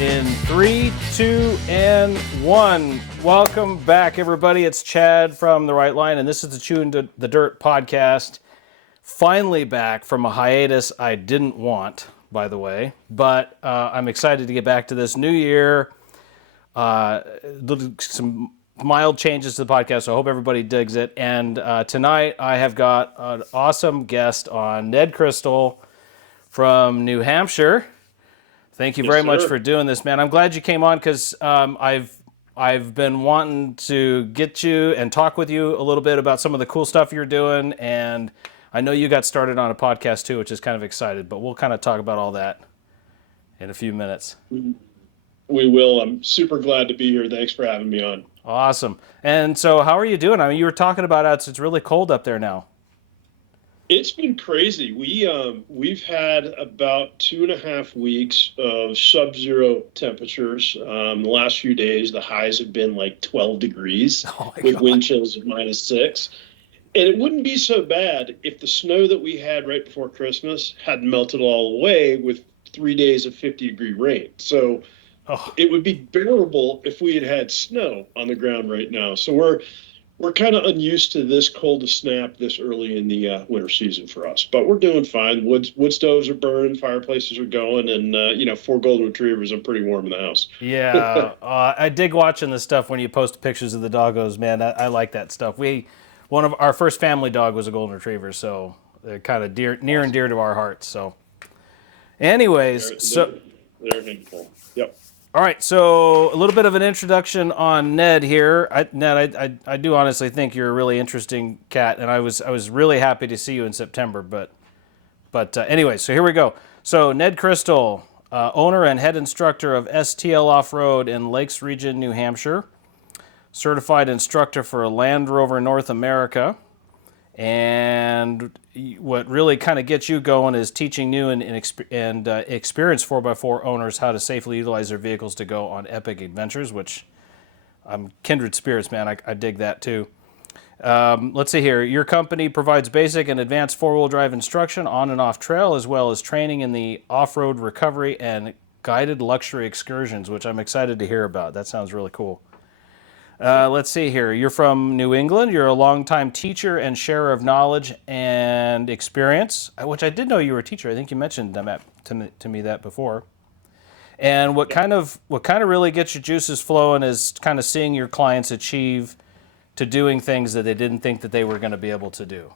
In 3, 2, and 1. Welcome back, everybody. It's Chad from The Right Line, and this is the Chewing the Dirt podcast. Finally back from a hiatus I didn't want, by the way, but I'm excited to get back to this new year. Some mild changes to the podcast, so I hope everybody digs it. And tonight I have got an awesome guest on, Ned Crystal from New Hampshire. Thank you very much for doing this, man. I'm glad you came on because I've been wanting to get you and talk with you a little bit about some of the cool stuff you're doing, and I know you got started on a podcast too, which is kind of excited, but we'll kind of talk about all that in a few minutes. We will. I'm super glad to be here. Thanks for having me on. Awesome. And so how are you doing? I mean, you were talking about it's really cold up there now. It's been crazy. We've had about 2.5 weeks of sub-zero temperatures. The last few days, the highs have been like 12 degrees with wind chills of -6. And it wouldn't be so bad if the snow that we had right before Christmas had melted all away with 3 days of 50-degree rain. So it would be bearable if we had had snow on the ground right now. So we're kind of unused to this cold to snap this early in the winter season for us, but we're doing fine. Wood stoves are burning, fireplaces are going, and 4 golden retrievers. I'm pretty warm in the house. Yeah, I dig watching the stuff when you post pictures of the doggos, man. I like that stuff. One of our first family dog was a golden retriever, so they're kind of near and dear to our hearts. So, anyways, they're handful. Yep. All right, so a little bit of an introduction on Ned here. Ned, I do honestly think you're a really interesting cat, and I was really happy to see you in September. But anyway, so here we go. So Ned Crystal, owner and head instructor of STL Offroad in Lakes Region, New Hampshire, certified instructor for Land Rover North America, and what really kind of gets you going is teaching new and experienced 4x4 owners how to safely utilize their vehicles to go on epic adventures, which I'm kindred spirits, man. I dig that too. Let's see here. Your company provides basic and advanced four-wheel drive instruction on and off trail, as well as training in the off-road recovery and guided luxury excursions, which I'm excited to hear about. That sounds really cool. Let's see here. You're from New England. You're a longtime teacher and sharer of knowledge and experience, which I did know you were a teacher. I think you mentioned to me that before. And what kind of really gets your juices flowing is kind of seeing your clients achieve to doing things that they didn't think that they were going to be able to do.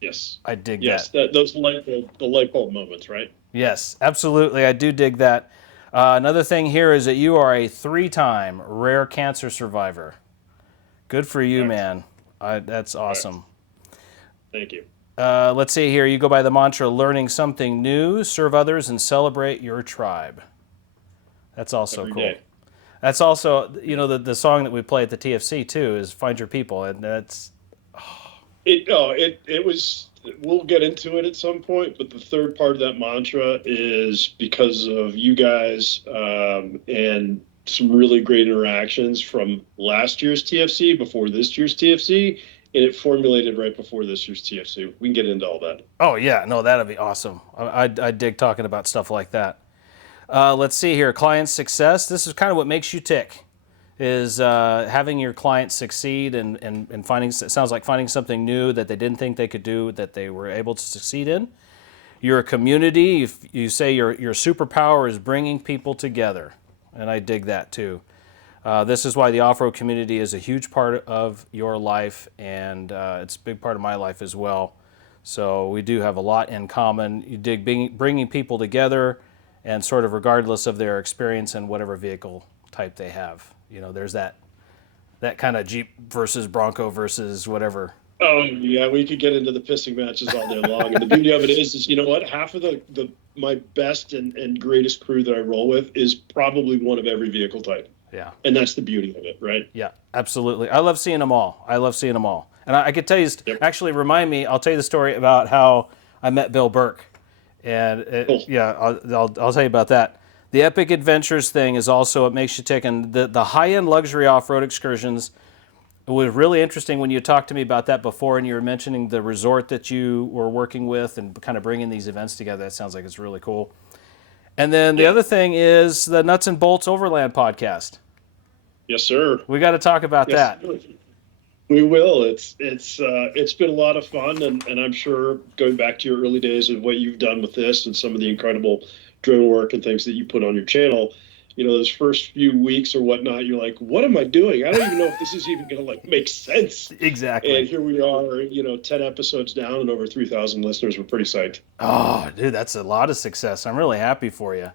Yes. I dig that. Yes, those the light bulb moments, right? Yes, absolutely. I do dig that. Another thing here is that you are a 3-time rare cancer survivor. Good for you, man. That's awesome. Thank you. Let's see here. You go by the mantra, learning something new, serve others, and celebrate your tribe. That's also Every cool. day. That's also, the song that we play at the TFC, too, is Find Your People. And that's... It was... We'll get into it at some point, but the third part of that mantra is because of you guys and some really great interactions from last year's TFC before this year's TFC, and it formulated right before this year's TFC. We can get into all that. Oh, yeah. No, that'd be awesome. I dig talking about stuff like that. Let's see here. Client success. This is kind of what makes you tick. Is having your clients succeed and finding, it sounds like finding something new that they didn't think they could do that they were able to succeed in. You're a community. You say your superpower is bringing people together, and I dig that too. This is why the off-road community is a huge part of your life, and it's a big part of my life as well. So we do have a lot in common. You dig bringing people together, and sort of regardless of their experience and whatever vehicle type they have. There's that kind of Jeep versus Bronco versus whatever. Oh, yeah, we could get into the pissing matches all day long. And the beauty of it is you know what? Half of my best and greatest crew that I roll with is probably one of every vehicle type. Yeah. And that's the beauty of it, right? Yeah, absolutely. I love seeing them all. And I could tell you, actually remind me, I'll tell you the story about how I met Bill Burke. And Cool. Yeah, I'll tell you about that. The Epic Adventures thing is also what makes you tick. And the high-end luxury off-road excursions, it was really interesting when you talked to me about that before, and you were mentioning the resort that you were working with and kind of bringing these events together. That sounds like it's really cool. And then the other thing is the Nuts and Bolts Overland Podcast. Yes, sir. We got to talk about that. Sir. We will. It's been a lot of fun, and I'm sure going back to your early days of what you've done with this and some of the incredible drone work and things that you put on your channel, those first few weeks or whatnot, you're like, what am I doing? I don't even know if this is even going to make sense. Exactly. And here we are, 10 episodes down and over 3,000 listeners. We're pretty psyched. Oh, dude, that's a lot of success. I'm really happy for you.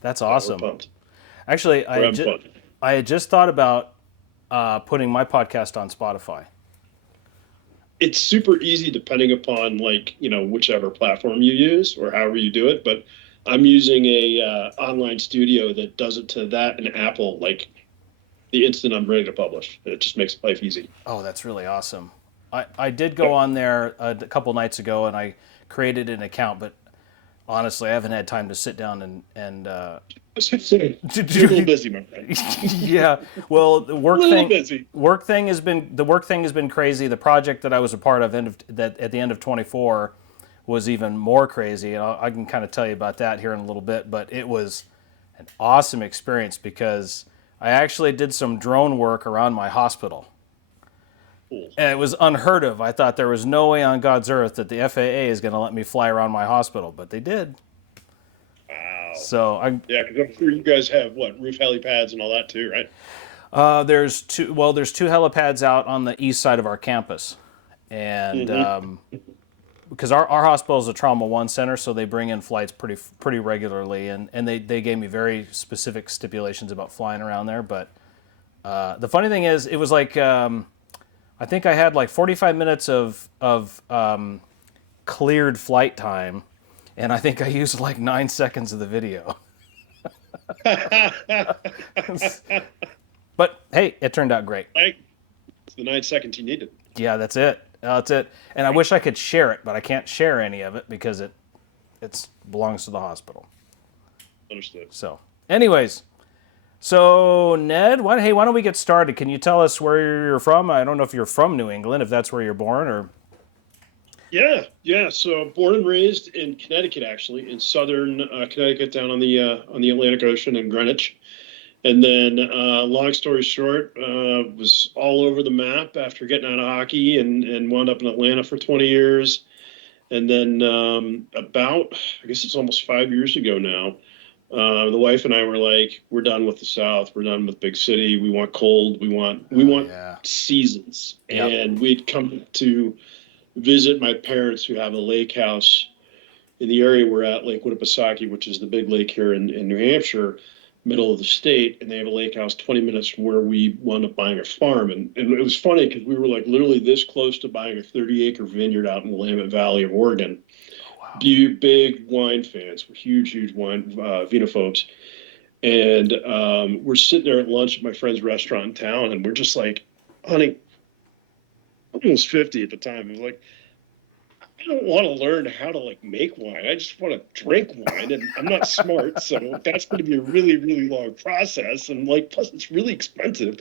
That's awesome. We're pumped. Actually, I had just thought about putting my podcast on Spotify. It's super easy depending upon whichever platform you use or however you do it. But I'm using a online studio that does it to that and Apple the instant I'm ready to publish. It just makes life easy. Oh, that's really awesome. I did go on there a couple nights ago and I created an account, but honestly, I haven't had time to sit down and You're a little busy, my friend. Yeah. Well, the work thing has been crazy. The project that I was a part of at the end of 24 was even more crazy, and I can kind of tell you about that here in a little bit. But it was an awesome experience because I actually did some drone work around my hospital. Cool. And it was unheard of. I thought there was no way on God's earth that the FAA is going to let me fly around my hospital, but they did. Wow. So because I'm sure you guys have roof helipads and all that too, right? There's two helipads out on the east side of our campus, and because our hospital is a trauma 1 center, so they bring in flights pretty regularly, and they gave me very specific stipulations about flying around there. But the funny thing is, it was I think I had 45 minutes of cleared flight time, and I think I used 9 seconds of the video. But hey, it turned out great. It's the 9 seconds you needed. Yeah, that's it. That's it. And I wish I could share it, but I can't share any of it because it belongs to the hospital. Understood. So, anyways, Ned, why don't we get started? Can you tell us where you're from? I don't know if you're from New England, if that's where you're born, or. Yeah. So born and raised in Connecticut, actually, in southern Connecticut, down on the Atlantic Ocean in Greenwich. And then, long story short, was all over the map after getting out of hockey and wound up in Atlanta for 20 years. And then I guess it's almost 5 years ago now, the wife and I were like, we're done with the South. We're done with big city. We want cold. We want seasons. Yep. And we'd come to visit my parents, who have a lake house in the area we're at, Lake Winnipesaukee, which is the big lake here in New Hampshire, middle of the state. And they have a lake house 20 minutes from where we wound up buying a farm. And it was funny because we were literally this close to buying a 30-acre vineyard out in the Willamette Valley of Oregon. Oh, wow. Big wine fans. We're huge wine vinophobes. And we're sitting there at lunch at my friend's restaurant in town, and we're just like, honey, almost 50 at the time. It was I don't want to learn how to make wine. I just want to drink wine, and I'm not smart, so that's going to be a really, really long process. And plus it's really expensive.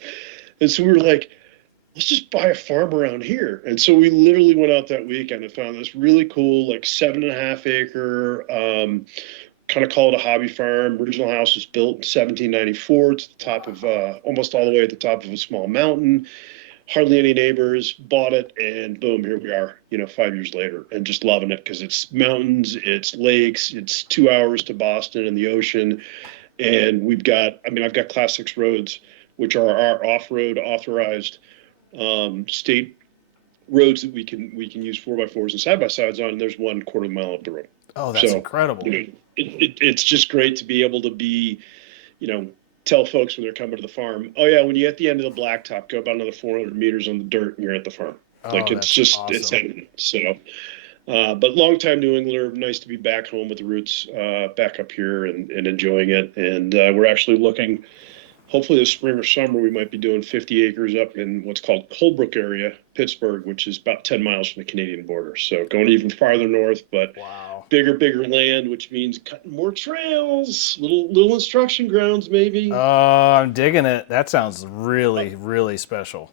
And so we were like, let's just buy a farm around here. And so we literally went out that weekend and found this really cool 7.5 acre, kind of call it a hobby farm. Original house was built in 1794. It's at the top of almost all the way at the top of a small mountain. Hardly any neighbors. Bought it, and boom, here we are, 5 years later, and just loving it because it's mountains, it's lakes, it's 2 hours to Boston and the ocean. And I've got Class 6 roads, which are our off-road authorized state roads that we can use 4x4s and side-by-sides on, and there's 1/4 mile up the road. Oh, that's incredible. It's just great to be able to be, tell folks when they're coming to the farm, oh yeah, when you're at the end of the blacktop, go about another 400 meters on the dirt and you're at the farm. It's just awesome. It's happening. So, but longtime New Englander, nice to be back home with the roots, back up here and enjoying it. And we're actually looking, hopefully this spring or summer, we might be doing 50 acres up in what's called Colebrook area, Pittsburgh, which is about 10 miles from the Canadian border. So going even farther north, but wow. bigger land, which means cutting more trails, little instruction grounds maybe. Oh, I'm digging it. That sounds really, really special.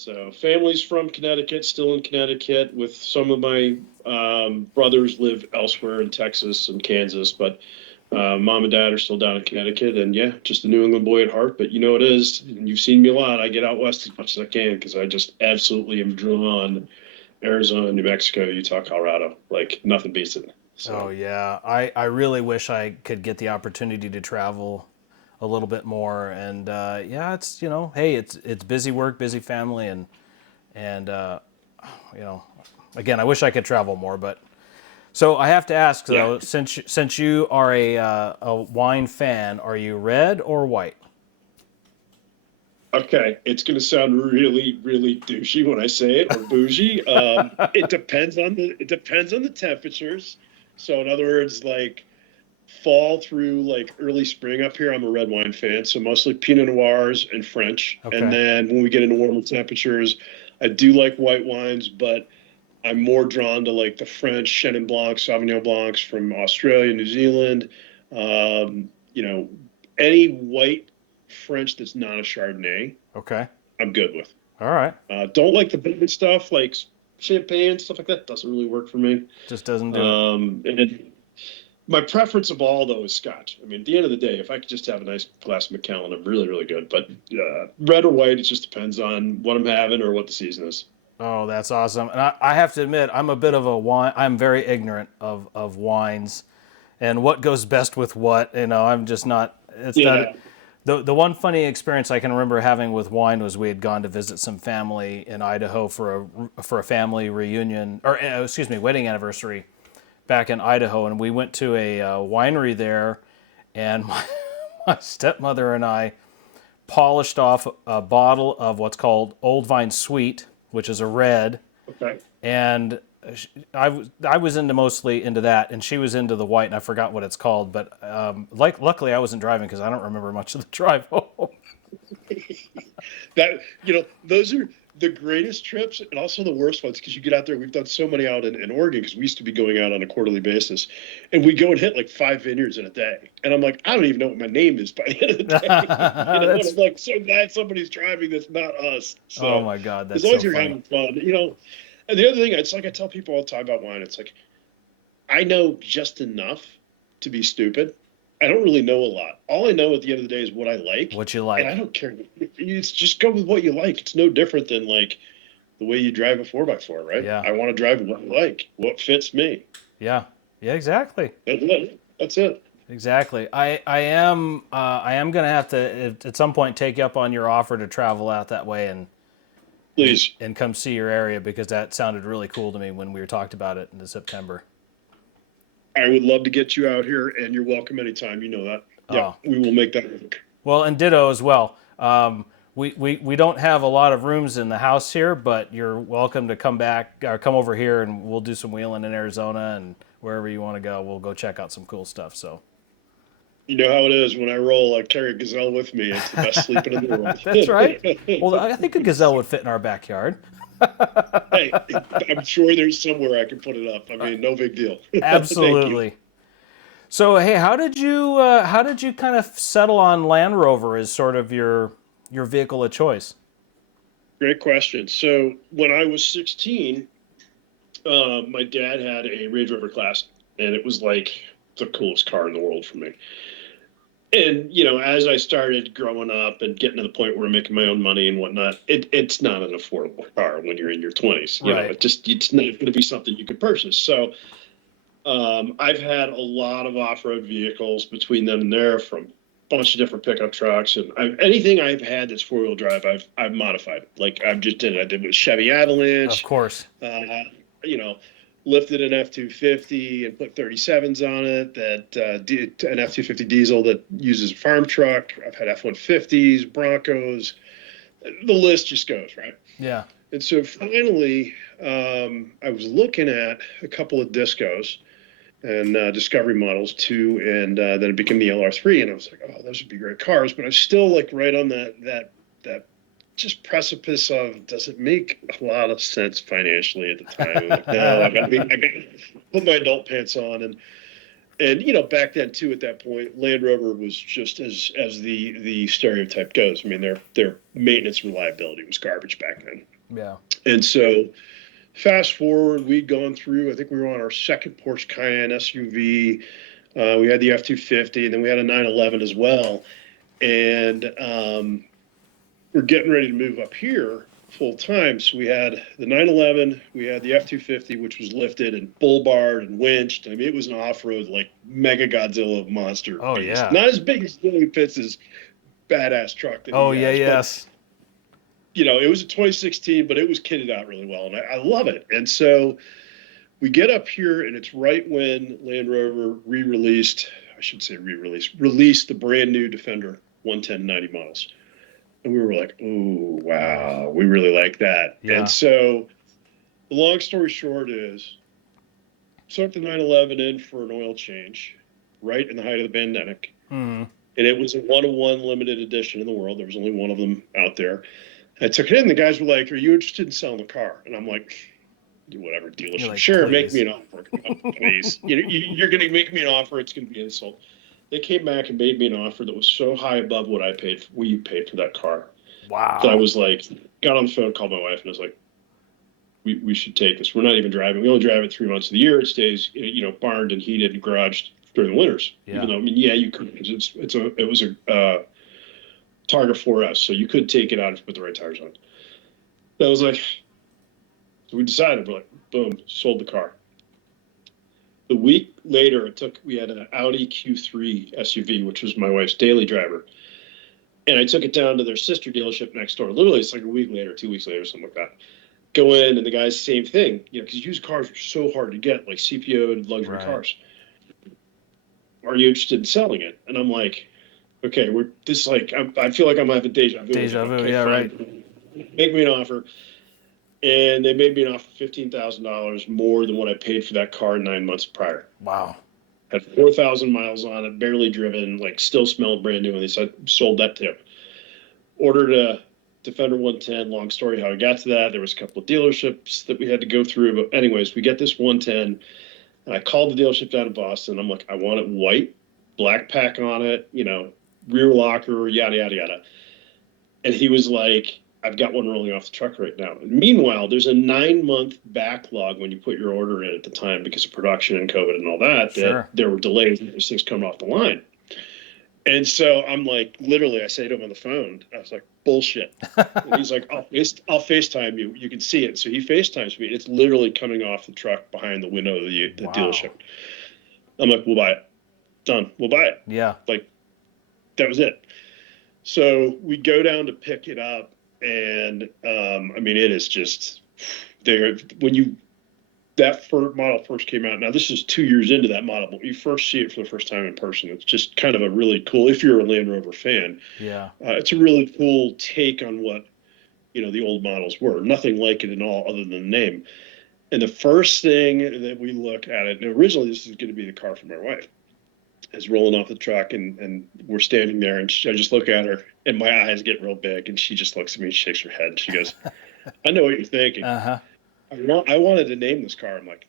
So family's from Connecticut, still in Connecticut. With some of my brothers live elsewhere in Texas and Kansas, but mom and dad are still down in Connecticut. And yeah, just a New England boy at heart. But you know it is, and you've seen me a lot. I get out west as much as I can because I just absolutely am drawn Arizona, New Mexico, Utah, Colorado. Like nothing beats it. So. Oh yeah, I really wish I could get the opportunity to travel a little bit more. And yeah, it's hey, it's busy work, busy family, and again, I wish I could travel more. But so I have to ask though, since you are a wine fan, are you red or white? Okay, it's going to sound really, really douchey when I say it, or bougie. It depends on the temperatures. So in other words, like fall through like early spring up here, I'm a red wine fan. So mostly Pinot Noirs and French. Okay. And then when we get into warmer temperatures, I do like white wines, but I'm more drawn to like the French Chenin Blancs, Sauvignon Blancs from Australia, New Zealand. You know, any white French that's not a Chardonnay, Okay. I'm good with. All right. Don't like the big stuff like champagne, stuff like that. Doesn't really work for me. Just doesn't do it. And my preference of all, though, is Scotch. I mean, at the end of the day, if I could just have a nice glass of Macallan, I'm really, really good. But red or white, it just depends on what I'm having or what the season is. Oh, that's awesome. And I have to admit, I'm a bit of a wine. I'm very ignorant of wines and what goes best with what. I'm just not. It's not. The one funny experience I can remember having with wine was we had gone to visit some family in Idaho for a family reunion, or wedding anniversary back in Idaho, and we went to a winery there, and my stepmother and I polished off a bottle of what's called Old Vine Sweet, which is a red. Okay. And I was mostly into that, and she was into the white, and I forgot what it's called. But luckily I wasn't driving because I don't remember much of the drive home. Those are the greatest trips and also the worst ones because you get out there. We've done so many out in Oregon because we used to be going out on a quarterly basis, and we go and hit like 5 vineyards in a day. And I'm like, I don't even know what my name is by the end of the day. And I'm like, so glad somebody's driving that's not us. So, oh my God, that's as long as so you're funny. having fun, And the other thing, it's like I tell people all the time about wine. It's like I know just enough to be stupid. I don't really know a lot. All I know at the end of the day is what I like. What you like. And I don't care. It's just go with what you like. It's no different than like the way you drive a 4x4, right? Yeah. I want to drive what I like, what fits me. Yeah. Yeah, exactly. That's it. Exactly. I am going to have to at some point take you up on your offer to travel out that way Please. and come see your area because that sounded really cool to me when we talked about it in September. I would love to get you out here, and you're welcome anytime. You know that. Yeah, we will make that work. Well, and ditto as well. We don't have a lot of rooms in the house here, but you're welcome to come back or come over here, and we'll do some wheeling in Arizona and wherever you want to go. We'll go check out some cool stuff. So. You know how it is. When I roll, I carry a gazelle with me. It's the best sleeping in the world. That's right. Well, I think a gazelle would fit in our backyard. Hey, I'm sure there's somewhere I can put it up. I mean, no big deal. Absolutely. So, hey, how did you kind of settle on Land Rover as sort of your vehicle of choice? Great question. So, when I was 16, my dad had a Range Rover Classic, and it was like the coolest car in the world for me. And, as I started growing up and getting to the point where I'm making my own money and whatnot, it's not an affordable car when you're in your 20s. Right. It's not going to be something you can purchase. So I've had a lot of off-road vehicles between then and there, from a bunch of different pickup trucks. And anything I've had that's four-wheel drive, I've modified. Like I did with Chevy Avalanche. Of course. Lifted an F-250 and put 37s on it, an F-250 diesel that uses a farm truck. I've had F-150s, Broncos. The list just goes, right? Yeah. And so finally, I was looking at a couple of Discos and Discovery models too, and then it became the LR3, and I was like, oh, those would be great cars. But I'm still like right on that just precipice of, does it make a lot of sense financially at the time? Like, no, I got to put my adult pants on. And back then too, at that point, Land Rover was just as the stereotype goes. I mean, their maintenance reliability was garbage back then. Yeah. And so, fast forward, we'd gone through. I think we were on our second Porsche Cayenne SUV. We had the F-250, and then we had a 911 as well. And we're getting ready to move up here full time. So we had the 911, we had the F-250, which was lifted and bull barred and winched. I mean, it was an off-road, like, mega Godzilla monster beast. Yeah. Not as big as Billy Pitts' badass truck that Oh, he yeah, has, yes. But, it was a 2016, but it was kitted out really well, and I love it. And so we get up here, and it's right when Land Rover released the brand new Defender 110/90 models. And we were like, oh, wow, we really like that. Yeah. And so the long story short is, took the 911 in for an oil change right in the height of the pandemic. Mm-hmm. And it was a 1-of-1 limited edition in the world. There was only one of them out there. I took it in. The guys were like, are you interested in selling the car? And I'm like, do whatever, dealership. Like, sure, please. Make me an offer. Please. You're going to make me an offer. It's going to be insult. They came back and made me an offer that was so high above what we paid for that car. Wow. That I was like, got on the phone, called my wife, and I was like, we should take this. We're not even driving. We only drive it 3 months of the year. It stays, barned and heated and garaged during the winters. Yeah. Even though, I mean, yeah, you could. It was a Targa 4S, so you could take it out and put the right tires on. That was like, so we decided, we're like, boom, sold the car. The week later, we had an Audi Q3 SUV, which was my wife's daily driver. And I took it down to their sister dealership next door. Literally, it's like a week later, 2 weeks later, something like that. Go in, and the guy's same thing. Because used cars are so hard to get, like CPO and luxury cars. Are you interested in selling it? And I'm like, okay, I feel like I'm having deja vu. Deja vu, okay, yeah, fine. right. Make me an offer. And they made me an offer $15,000 more than what I paid for that car 9 months prior. Wow. Had 4,000 miles on it, barely driven, like still smelled brand new. And they said, sold that too. Ordered a Defender 110. Long story how I got to that. There was a couple of dealerships that we had to go through. But anyways, we get this 110. And I called the dealership down in Boston. I'm like, I want it white, black pack on it, rear locker, yada, yada, yada. And he was like, I've got one rolling off the truck right now. And meanwhile, there's a 9-month backlog when you put your order in at the time because of production and COVID and all that, Sure. that there were delays and those things coming off the line. And so I'm like, literally, I say to him on the phone, I was like, bullshit. And he's like, I'll FaceTime you. You can see it. So he FaceTimes me. It's literally coming off the truck behind the window of the dealership. I'm like, we'll buy it. Done. We'll buy it. Yeah. Like, that was it. So we go down to pick it up. And it is just there when that model first came out. Now this is 2 years into that model, but when you first see it for the first time in person, it's just kind of a really cool. If you're a Land Rover fan, it's a really cool take on what the old models were. Nothing like it at all, other than the name. And the first thing that we look at it, and originally this is going to be the car for my wife, is rolling off the truck, and we're standing there, and I just look at her, and my eyes get real big, and she just looks at me and shakes her head, and she goes, I know what you're thinking. I wanted to name this car. I'm like,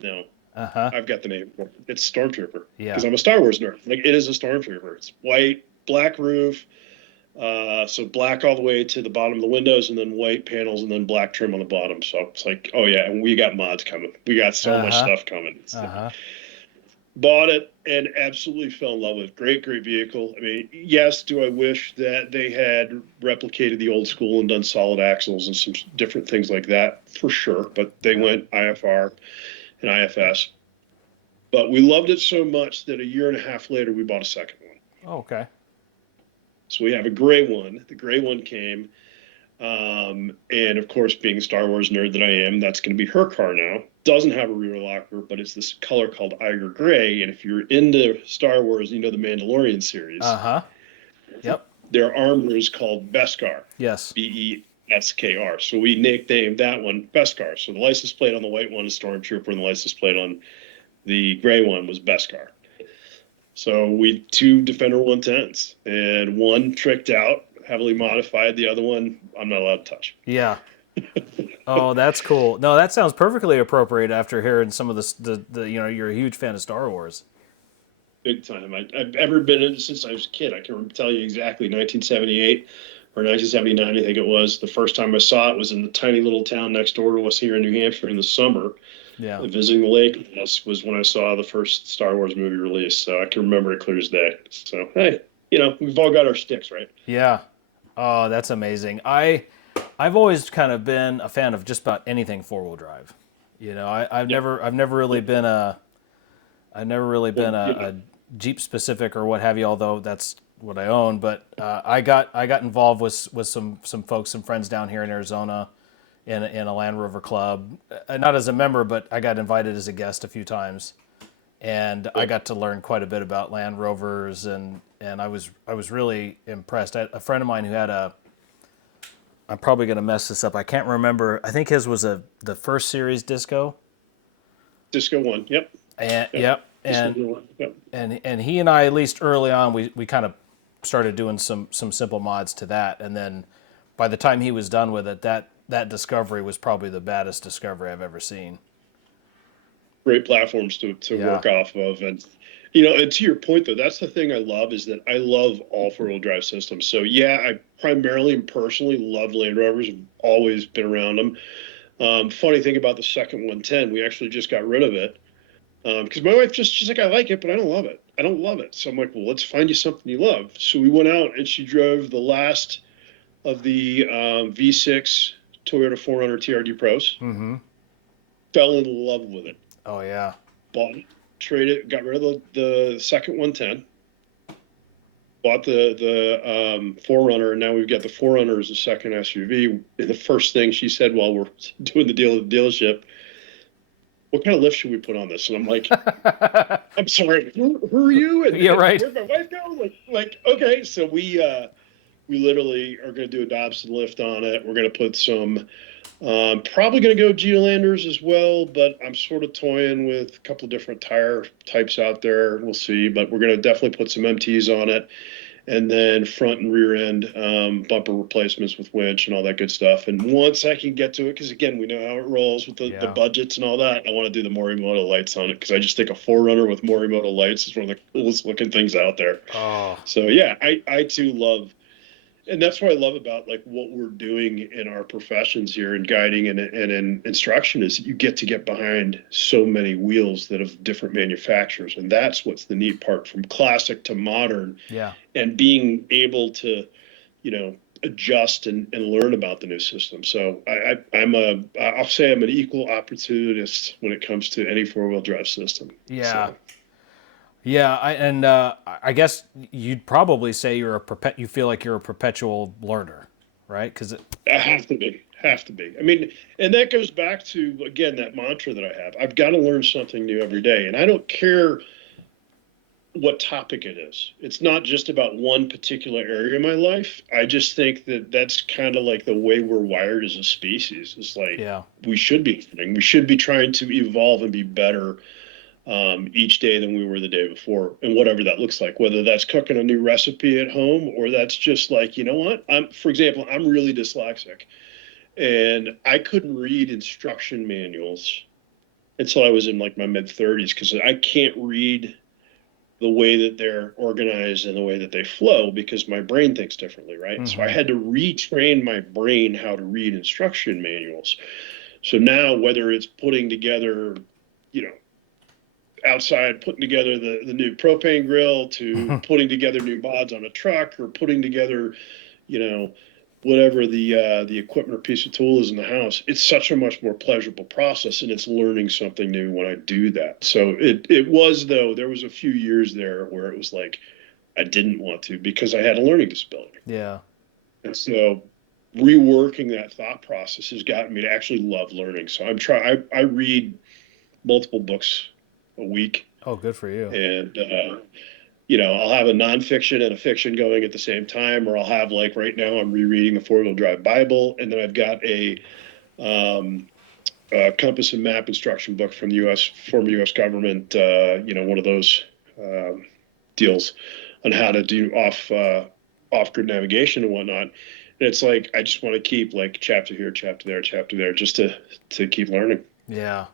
no, I've got the name. It's Stormtrooper. Yeah. Because I'm a Star Wars nerd. Like, it is a Stormtrooper. It's white, black roof, so black all the way to the bottom of the windows, and then white panels, and then black trim on the bottom. So it's like, oh yeah, and we got mods coming. We got so much stuff coming. Bought it and absolutely fell in love with it. Great vehicle. I mean, yes, do I wish that they had replicated the old school and done solid axles and some different things like that? For sure. But they went IFR and IFS. But we loved it so much that a year and a half later, we bought a second one. Oh, okay. So we have a gray one. The gray one came. And of course, being a Star Wars nerd that I am, that's going to be her car now. Doesn't have a rear locker, but it's this color called Iger Gray. And if you're into Star Wars, the Mandalorian series. Yep. Their armor is called Beskar. Yes. Beskar. So we nicknamed that one Beskar. So the license plate on the white one is Stormtrooper, and the license plate on the gray one was Beskar. So we 2 Defender 110s, and one tricked out, heavily modified. The other one, I'm not allowed to touch. Yeah. Oh, that's cool. No, that sounds perfectly appropriate after hearing some of the you're a huge fan of Star Wars. big time. I've ever been in since I was a kid. I can tell you exactly 1978 or 1979, I think it was. The first time I saw it was in the tiny little town next door to us here in New Hampshire in the summer. Yeah. Visiting the lake was when I saw the first Star Wars movie release. So I can remember it clear as day. So, hey, we've all got our sticks, right? Yeah. Oh, that's amazing. I've always kind of been a fan of just about anything four-wheel drive. I've Yeah. never really been Well, a Jeep specific or what have you, although that's what I own. But I got involved with some folks, some friends down here in Arizona, in a Land Rover club. Not as a member, but I got invited as a guest a few times, and I got to learn quite a bit about Land Rovers, and I was really impressed. A friend of mine who had I'm probably going to mess this up. I can't remember. I think his was the first series Disco. Disco One. Yep. And Yep. Yep. and he and I, at least early on, we kind of started doing some simple mods to that, and then by the time he was done with it, that Discovery was probably the baddest Discovery I've ever seen. Great platforms to work off of. And to your point though, that's the thing I love, is that I love all four-wheel drive systems. So yeah, I primarily and personally love Land Rovers. I've always been around them. Funny thing about the second 110, we actually just got rid of it. Because my wife she's like, I like it, but I don't love it. I don't love it. So I'm like, well, let's find you something you love. So we went out and she drove the last of the V6 Toyota 4Runner TRD Pros. Mm-hmm. Fell in love with it. Oh yeah. Bought it, traded it, got rid of the second 110. Bought the 4Runner, and now we've got the 4Runner as the second SUV. And the first thing she said while we're doing the deal at the dealership, what kind of lift should we put on this? And I'm like, I'm sorry, who are you? And, yeah, right. Where'd my wife go? Like, okay. So we literally are going to do a Dobson lift on it. We're going to put some, probably going to go Geolanders as well, but I'm sort of toying with a couple of different tire types out there. We'll see, but we're going to definitely put some MTs on it. And then front and rear end bumper replacements with winch and all that good stuff. And once I can get to it, because again, we know how it rolls with the budgets and all that, I want to do the Morimoto lights on it, because I just think a 4Runner with Morimoto lights is one of the coolest looking things out there. Oh. So yeah, I too love, and that's what I love about like what we're doing in our professions here in guiding and in instruction, is you get to get behind so many wheels that of different manufacturers. And that's what's the neat part, from classic to modern. Yeah. And being able to, adjust and learn about the new system. So I'll say I'm an equal opportunist when it comes to any four-wheel drive system. Yeah. So. Yeah, I guess you'd probably say you feel like you're a perpetual learner, right? Because I have to be. I mean, and that goes back to, again, that mantra that I have. I've got to learn something new every day, and I don't care what topic it is. It's not just about one particular area of my life. I just think that that's kind of like the way we're wired as a species. It's like, we should be learning. We should be trying to evolve and be better each day than we were the day before, and whatever that looks like, whether that's cooking a new recipe at home, or that's just like, you know what, for example, I'm really dyslexic, and I couldn't read instruction manuals until I was in like my mid-30s, because I can't read the way that they're organized and the way that they flow, because my brain thinks differently, right? Mm-hmm. So I had to retrain my brain how to read instruction manuals. So now, whether it's putting together, outside, putting together the new propane grill, to putting together new mods on a truck, or putting together, whatever the equipment or piece of tool is in the house, it's such a much more pleasurable process, and it's learning something new when I do that. So it was, though, there was a few years there where it was like I didn't want to, because I had a learning disability. Yeah. And so reworking that thought process has gotten me to actually love learning. So I read multiple books a week. Oh, good for you. And, I'll have a nonfiction and a fiction going at the same time, or I'll have, like right now, I'm rereading the four-wheel drive Bible, and then I've got a compass and map instruction book from the former U.S. government, one of those deals on how to do off-grid navigation and whatnot. And it's like, I just want to keep like chapter here, chapter there, just to keep learning. Yeah.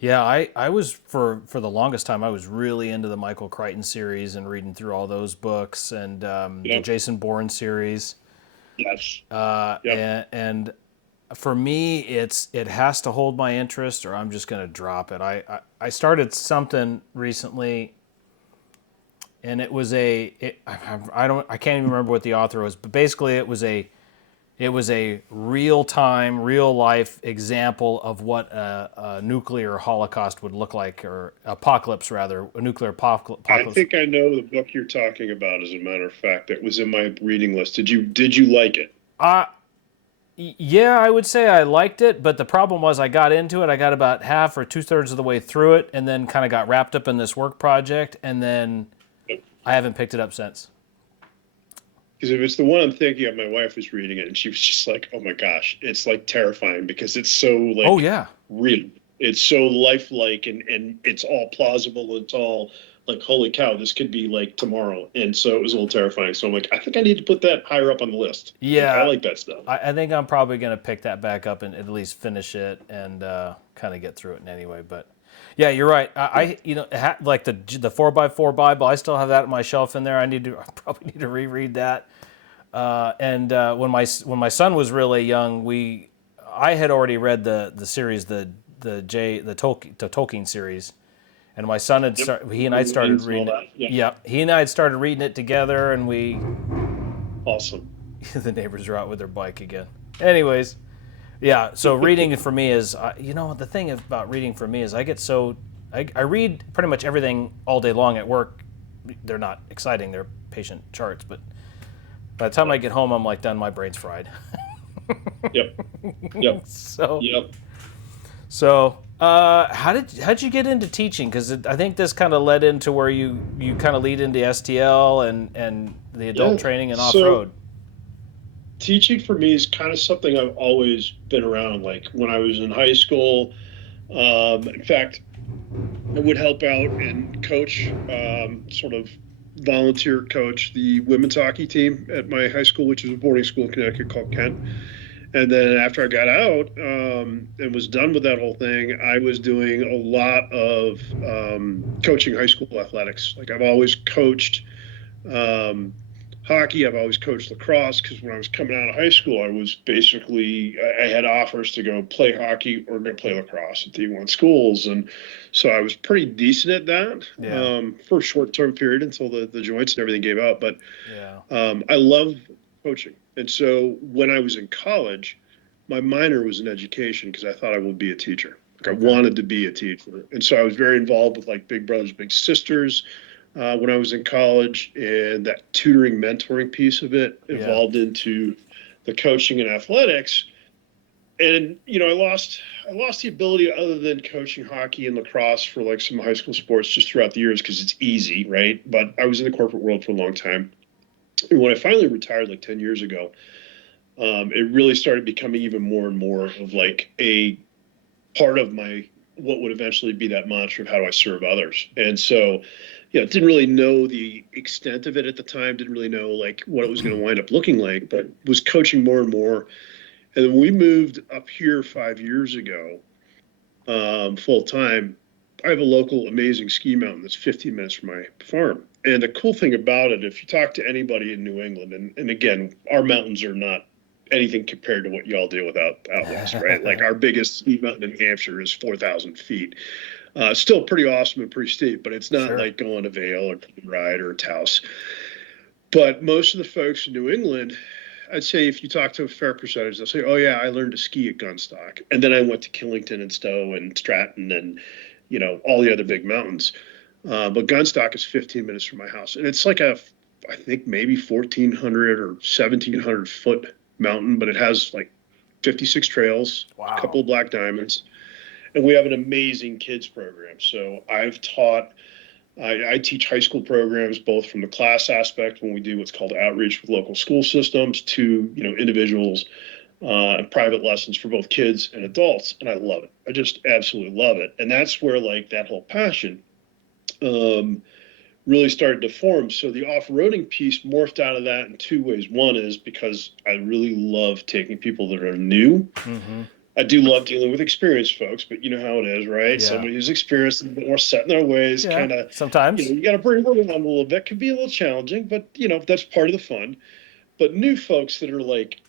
Yeah, I was for the longest time I was really into the Michael Crichton series and reading through all those books and the Yep. Jason Bourne series. Yes. Uh, Yep. and for me, it has to hold my interest, or I'm just going to drop it. I started something recently, and it was I can't even remember what the author was, but basically it was a real time, real life example of what a nuclear holocaust would look like, or apocalypse rather, a nuclear I apocalypse. think I know the book you're talking about, as a matter of fact. That was in my reading list. Did you like it? Uh, Yeah, I would say I liked it, but the problem was I got into it. I got about half or two-thirds of the way through it, and then kind of got wrapped up in this work project, and then I haven't picked it up since. Because if it's the one I'm thinking of, my wife was reading it and she was just like, "Oh my gosh, it's like terrifying because it's so Oh like yeah, real. It's so lifelike and it's all plausible. It's all like, holy cow, this could be like tomorrow." And so it was a little terrifying. So I'm like, I think I need to put that higher up on the list. Like, I yeah. like that stuff. I think I'm probably going to pick that back up and at least finish it and kind of get through it anyway. But yeah, you're right. Like the 4x4 Bible, I still have that on my shelf in there. I probably need to reread that. When my son was really young, I had already read the series, the Tolkien series, and my son had Yep. he and I started And all reading it. that. Yeah. Yeah, he and I had started reading it together, and Awesome. the neighbors are out with their bike again. Anyways, yeah. So reading for me is, the thing about reading for me is I read pretty much everything all day long at work. They're not exciting; they're patient charts, but by the time I get home, I'm like done. My brain's fried. Yep. Yep. So, Yep. how'd you get into teaching? Because I think this kind of led into where you kind of lead into STL and the adult Yeah. training and off So road. teaching for me is kind of something I've always been around. Like when I was in high school, in fact, I would help out and coach, sort of volunteer coach the women's hockey team at my high school, which is a boarding school in Connecticut called Kent. And then after I got out, and was done with that whole thing, I was doing a lot of coaching high school athletics. Like I've always coached um, hockey. I've always coached lacrosse because when I was coming out of high school, I was basically I had offers to go play hockey or go play lacrosse at D1 schools, and so I was pretty decent at that Yeah, for a short-term period until the joints and everything gave out. But yeah, I love coaching, and so when I was in college, my minor was in education because I thought I would be a teacher. Like I okay, wanted to be a teacher, and so I was very involved with like Big Brothers Big Sisters when I was in college, and that tutoring mentoring piece of it yeah, evolved into the coaching and athletics. And I lost the ability other than coaching hockey and lacrosse for like some high school sports just throughout the years because it's easy, right? But I was in the corporate world for a long time. And when I finally retired like 10 years ago, it really started becoming even more and more of like a part of my what would eventually be that mantra of how do I serve others. And so, didn't really know the extent of it at the time, didn't really know like what it was going to wind up looking like, but was coaching more and more. And then we moved up here 5 years ago, full time. I have a local amazing ski mountain that's 15 minutes from my farm. And the cool thing about it, if you talk to anybody in New England, and again, our mountains are not anything compared to what y'all deal with out west, right? Like our biggest ski mountain in Hampshire is 4,000 feet. Still pretty awesome and pretty steep, but it's not sure, like going to Vail or Ride or Taos. But most of the folks in New England, I'd say if you talk to a fair percentage, they'll say, "Oh yeah, I learned to ski at Gunstock, and then I went to Killington and Stowe and Stratton and all the other big mountains." But Gunstock is 15 minutes from my house, and it's like I think maybe 1,400 or 1,700 foot mountain, but it has like 56 trails, a wow, couple of black diamonds, and we have an amazing kids program. So I teach high school programs both from the class aspect when we do what's called outreach with local school systems to individuals and private lessons for both kids and adults, and I love it. I just absolutely love it, and that's where like that whole passion um, really started to form. So the off-roading piece morphed out of that in two ways. One is because I really love taking people that are new mm-hmm, I do love dealing with experienced folks, but you know how it is, right? Yeah. Somebody who's experienced and a bit more set in their ways, Yeah. kind of, Sometimes. you got to bring them on a little bit. Can be a little challenging, but that's part of the fun. But new folks that are like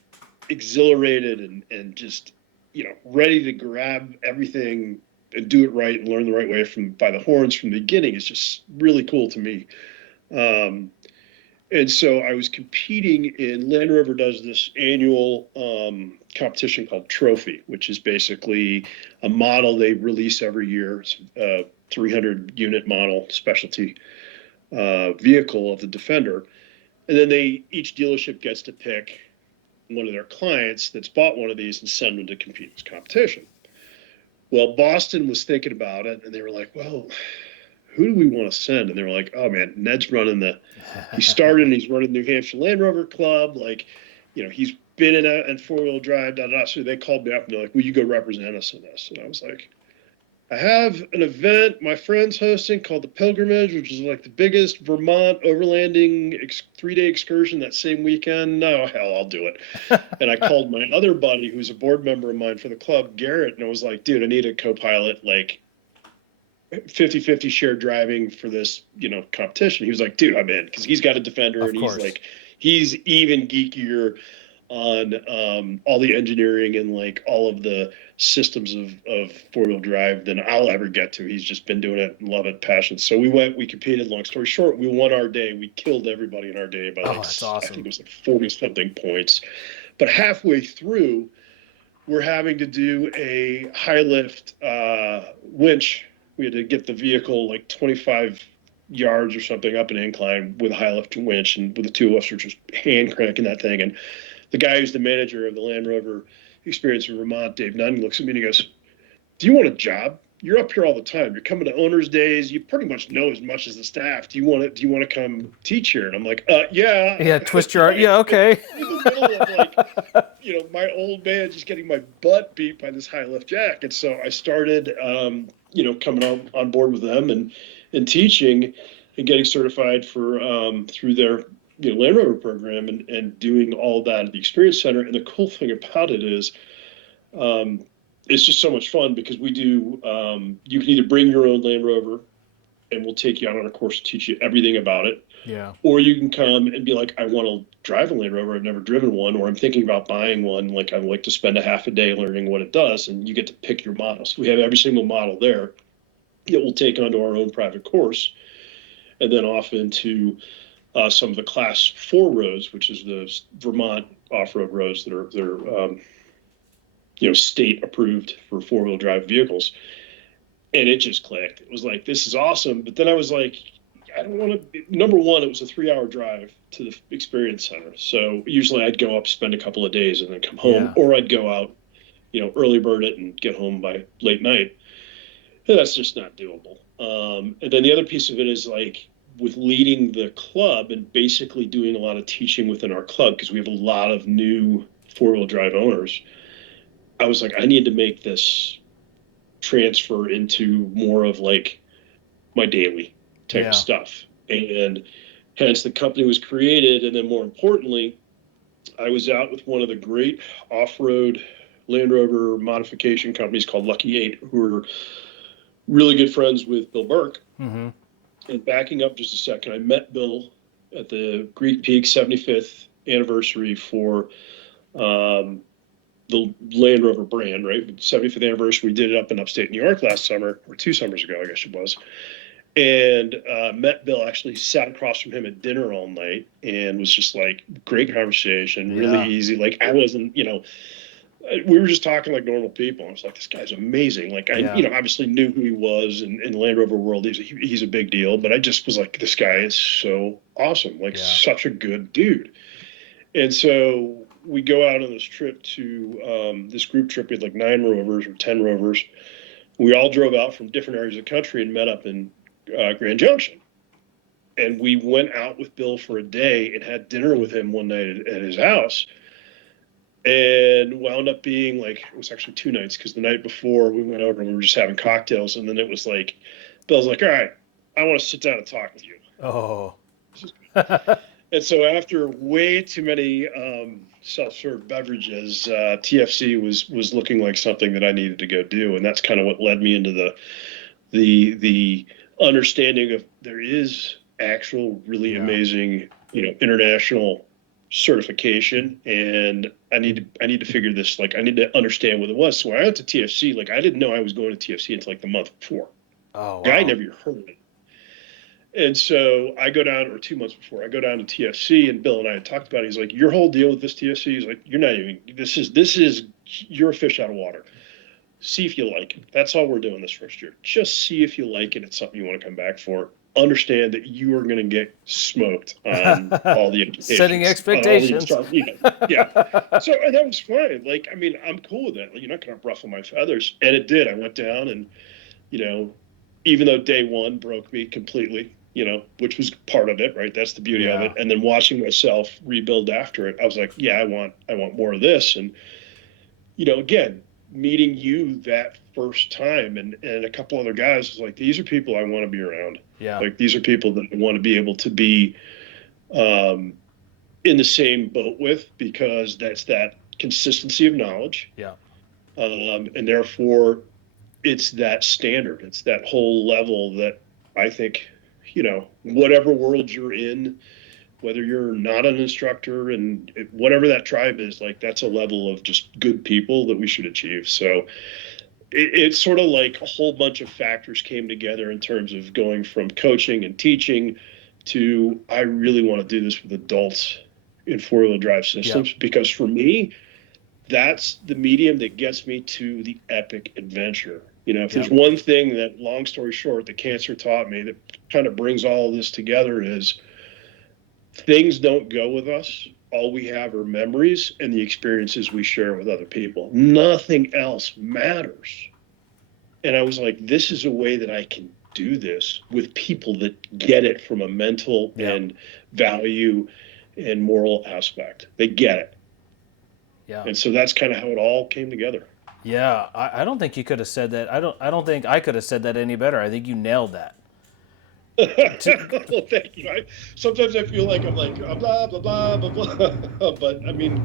exhilarated and just, ready to grab everything and do it right and learn the right way by the horns from the beginning is just really cool to me. And so I was competing in Land Rover does this annual competition called Trophy, which is basically a model they release every year. It's a 300 unit model specialty vehicle of the Defender. And then each dealership gets to pick one of their clients that's bought one of these and send them to compete in this competition. Well, Boston was thinking about it, and they were like, well, who do we want to send? And they were like, oh, man, Ned's running he's running New Hampshire Land Rover Club. Like, he's been in four-wheel drive, So they called me up, and they're like, will you go represent us in this? And I was like, I have an event my friend's hosting called the Pilgrimage, which is like the biggest Vermont overlanding 3-day excursion that same weekend. No, hell, I'll do it. And I called my other buddy, who's a board member of mine for the club, Garrett, and I was like, dude, I need a co-pilot, like 50-50 shared driving for this, competition. He was like, dude, I'm in, because he's got a Defender, and he's even geekier on all the engineering and like all of the systems of four-wheel drive than I'll ever get to. He's just been doing it, love it, passion. So we competed. Long story short, we won our day. We killed everybody in our day by that's awesome. I think it was like 40 something points. But halfway through, we're having to do a high lift winch. We had to get the vehicle like 25 yards or something up an incline with a high lift winch, and with the two of us are just hand cranking that thing. And the guy who's the manager of the Land Rover experience in Vermont, Dave Nunn, looks at me and he goes, do you want a job? You're up here all the time. You're coming to owners' days. You pretty much know as much as the staff. Do you want to come teach here? And I'm like, yeah. Yeah, twist your arm. Yeah, okay. In the middle of like, my old man just getting my butt beat by this high lift jack. And so I started, coming on board with them and teaching and getting certified for through their Land Rover program and doing all that at the Experience Center. And the cool thing about it is it's just so much fun because we do, you can either bring your own Land Rover and we'll take you out on a course to teach you everything about it. Yeah. Or you can come and be like, I want to drive a Land Rover. I've never driven one, or I'm thinking about buying one. Like, I'd like to spend a half a day learning what it does. And you get to pick your model. So we have every single model there that we'll take onto our own private course and then off into some of the class 4 roads, which is the Vermont off-road roads that are state approved for 4-wheel drive vehicles. And it just clicked. It was like, this is awesome. But then I was like, I don't want to. Number one, it was a 3-hour drive to the Experience Center. So usually I'd go up, spend a couple of days, and then come home, or I'd go out, early bird it and get home by late night. And that's just not doable. And then the other piece of it is like, with leading the club and basically doing a lot of teaching within our club, because we have a lot of new 4-wheel drive owners, I was like, I need to make this transfer into more of like my daily type of stuff. And hence the company was created. And then more importantly, I was out with one of the great off-road Land Rover modification companies called Lucky 8, who are really good friends with Bill Burke. Mm-hmm. And backing up just a second, I met Bill at the Greek Peak 75th anniversary for the Land Rover brand, right? 75th anniversary. We did it up in upstate New York last summer, or 2 summers ago, I guess it was. And met Bill, actually sat across from him at dinner all night, and was just like, great conversation, really easy. Like, I wasn't, we were just talking like normal people. I was like, this guy's amazing. Like, I, obviously knew who he was in the Land Rover world. He's a big deal, but I just was like, this guy is so awesome. Like, such a good dude. And so we go out on this trip to this group trip. We had like 9 Rovers or 10 Rovers. We all drove out from different areas of the country and met up in Grand Junction. And we went out with Bill for a day and had dinner with him one night at his house. And wound up being like, it was actually 2 nights, because the night before we went over and we were just having cocktails. And then it was like, Bill's like, all right, I want to sit down and talk with you. Oh. And so after way too many self-serve beverages, TFC was looking like something that I needed to go do, and that's kind of what led me into the understanding of there is actual really Yeah. amazing, international certification, and I need to figure this, like I need to understand what it was. So when I went to TFC, like I didn't know I was going to TFC until like the month before. Oh, Guy wow. never even heard of it. And so I go down, or 2 months before, I go down to TFC, and Bill and I had talked about it. He's like, "Your whole deal with this TFC is like, you're not even. This is you're a fish out of water. See if you like it. That's all we're doing this first year. Just see if you like it. It's something you want to come back for. Understand that you are going to get smoked on all the Setting educations, on all the expectations. yeah. So and that was fine. Like, I mean, I'm cool with that. You're not going to ruffle my feathers, and it did. I went down, and you know, even though day one broke me completely, which was part of it, right? That's the beauty of Yeah. it. And then watching myself rebuild after it, I was like, yeah, I want more of this. And again, meeting you that first time, and a couple other guys was like, these are people I want to be around. Yeah. Like, these are people that I want to be able to be um, in the same boat with, because that's that consistency of knowledge. Yeah. And therefore, it's that standard. It's that whole level that I think, whatever world you're in, whether you're not an instructor, and whatever that tribe is, like that's a level of just good people that we should achieve. So it's sort of like a whole bunch of factors came together in terms of going from coaching and teaching to, I really want to do this with adults in four-wheel drive Yeah. systems, because for me, that's the medium that gets me to the epic adventure. If Yeah. there's one thing that, long story short, the cancer taught me that kind of brings all of this together is things don't go with us. All we have are memories and the experiences we share with other people. Nothing else matters. And I was like, this is a way that I can do this with people that get it from a mental Yeah. and value and moral aspect. They get it. Yeah. And so that's kind of how it all came together. Yeah. I don't think you could have said that. I don't think I could have said that any better. I think you nailed that. Well, thank you. Sometimes I feel like I'm like blah blah blah blah blah, but I mean,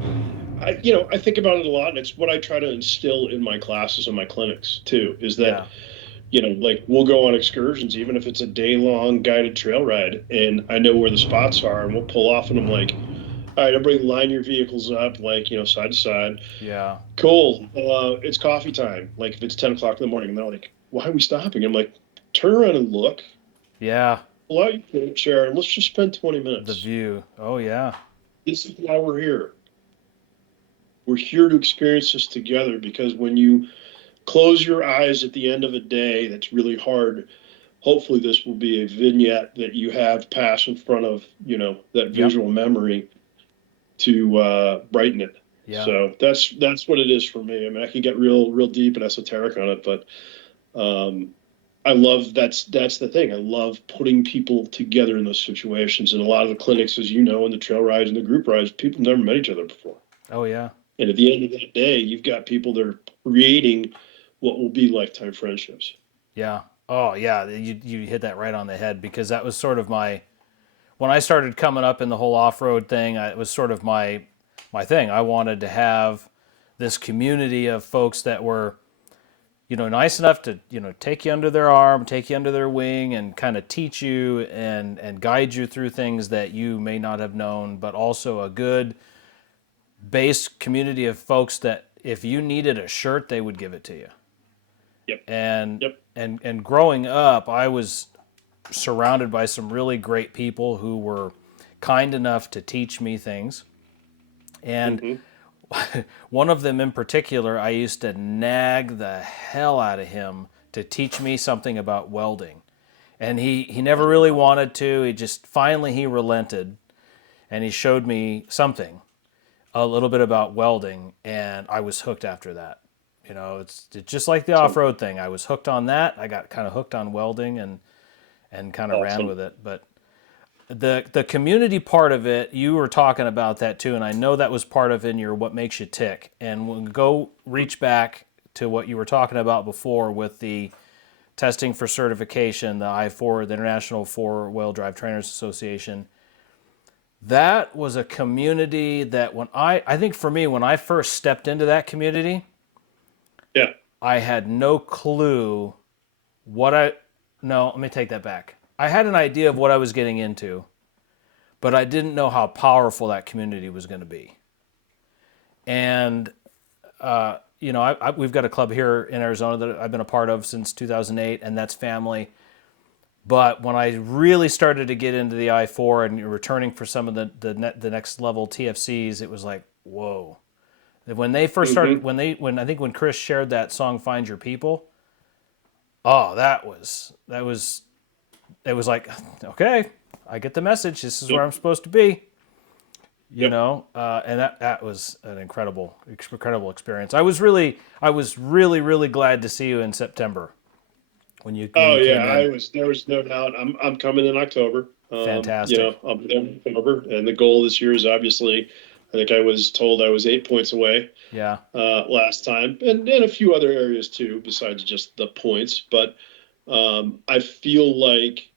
I think about it a lot, and it's what I try to instill in my classes and my clinics too. Is that Yeah. like we'll go on excursions, even if it's a day long guided trail ride, and I know where the spots are, and we'll pull off, and I'm like, all right, everybody line your vehicles up, like side to side. Yeah. Cool. It's coffee time. Like if it's 10 o'clock in the morning, and they're like, why are we stopping? I'm like, turn around and look. Yeah. Pull out your chair and let's just spend 20 The minutes. view. Oh, yeah. This is why we're here. We're here to experience this together, because when you close your eyes at the end of a day that's really hard, hopefully this will be a vignette that you have pass in front of, that Yep. visual memory to brighten it. Yeah. So that's what it is for me. I mean, I can get real deep and esoteric on it, but I love that's the thing. I love putting people together in those situations. And a lot of the clinics, as you know, and the trail rides and the group rides, people never met each other before. Oh, yeah. And at the end of that day, you've got people that are creating what will be lifetime friendships. Yeah. Oh, yeah. You hit that right on the head, because that was sort of when I started coming up in the whole off-road thing, it was sort of my thing. I wanted to have this community of folks that were, nice enough to, take you under their arm, take you under their wing, and kind of teach you and guide you through things that you may not have known, but also a good base community of folks that if you needed a shirt, they would give it to you. Yep. And Yep. and growing up, I was surrounded by some really great people who were kind enough to teach me things. And one of them in particular, I used to nag the hell out of him to teach me something about welding. And he never really wanted to. He relented, and he showed me something, a little bit about welding, and I was hooked after that. It's just like the off-road thing. I was hooked on that. I got kind of hooked on welding and kind of ran Awesome. with it. But the community part of it, you were talking about that too, and I know that was part of in your what makes you tick. And we'll go reach back to what you were talking about before with the testing for certification, the I4, the International Four-Wheel Drive Trainers Association. That was a community that I think for me, when I first stepped into that community, Yeah. I had no clue no, let me take that back. I had an idea of what I was getting into, but I didn't know how powerful that community was going to be. And, we've got a club here in Arizona that I've been a part of since 2008, and that's family. But when I really started to get into the I-4 and returning for some of the next level TFCs, it was like, whoa. When they first started, when Chris shared that song "Find Your People," oh, it was like, okay, I get the message. This is where I'm supposed to be, and that was an incredible experience. I was really glad to see you in September when you Oh came yeah, in. there was no doubt. I'm coming in October. Fantastic. I'll be there in October, and the goal this year is obviously, I think I was told I was 8 points away Yeah. last time, and a few other areas too, besides just the points. But I feel like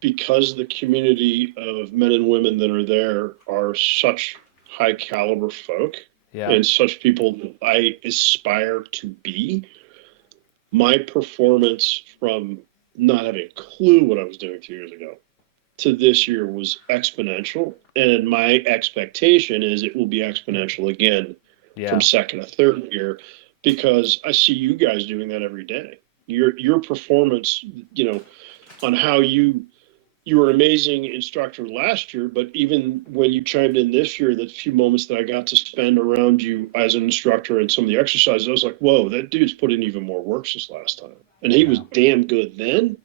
because the community of men and women that are there are such high caliber folk Yeah. and such people that I aspire to be, my performance from not having a clue what I was doing 2 years ago to this year was exponential. And my expectation is it will be exponential again from Yeah. second to third year, because I see you guys doing that every day. Your performance, on how you were an amazing instructor last year, but even when you chimed in this year, the few moments that I got to spend around you as an instructor and some of the exercises, I was like, whoa, that dude's put in even more work since last time. And he was damn good then.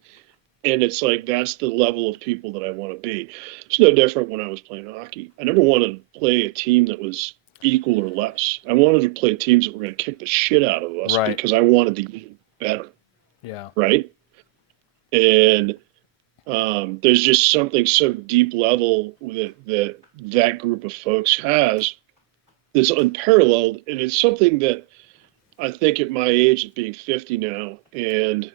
And it's like, that's the level of people that I want to be. It's no different when I was playing hockey. I never wanted to play a team that was equal or less. I wanted to play teams that were going to kick the shit out of us Right. because I wanted to get better. Yeah. Right. And there's just something so deep level that group of folks has that's unparalleled, and it's something that I think at my age of being 50 now, and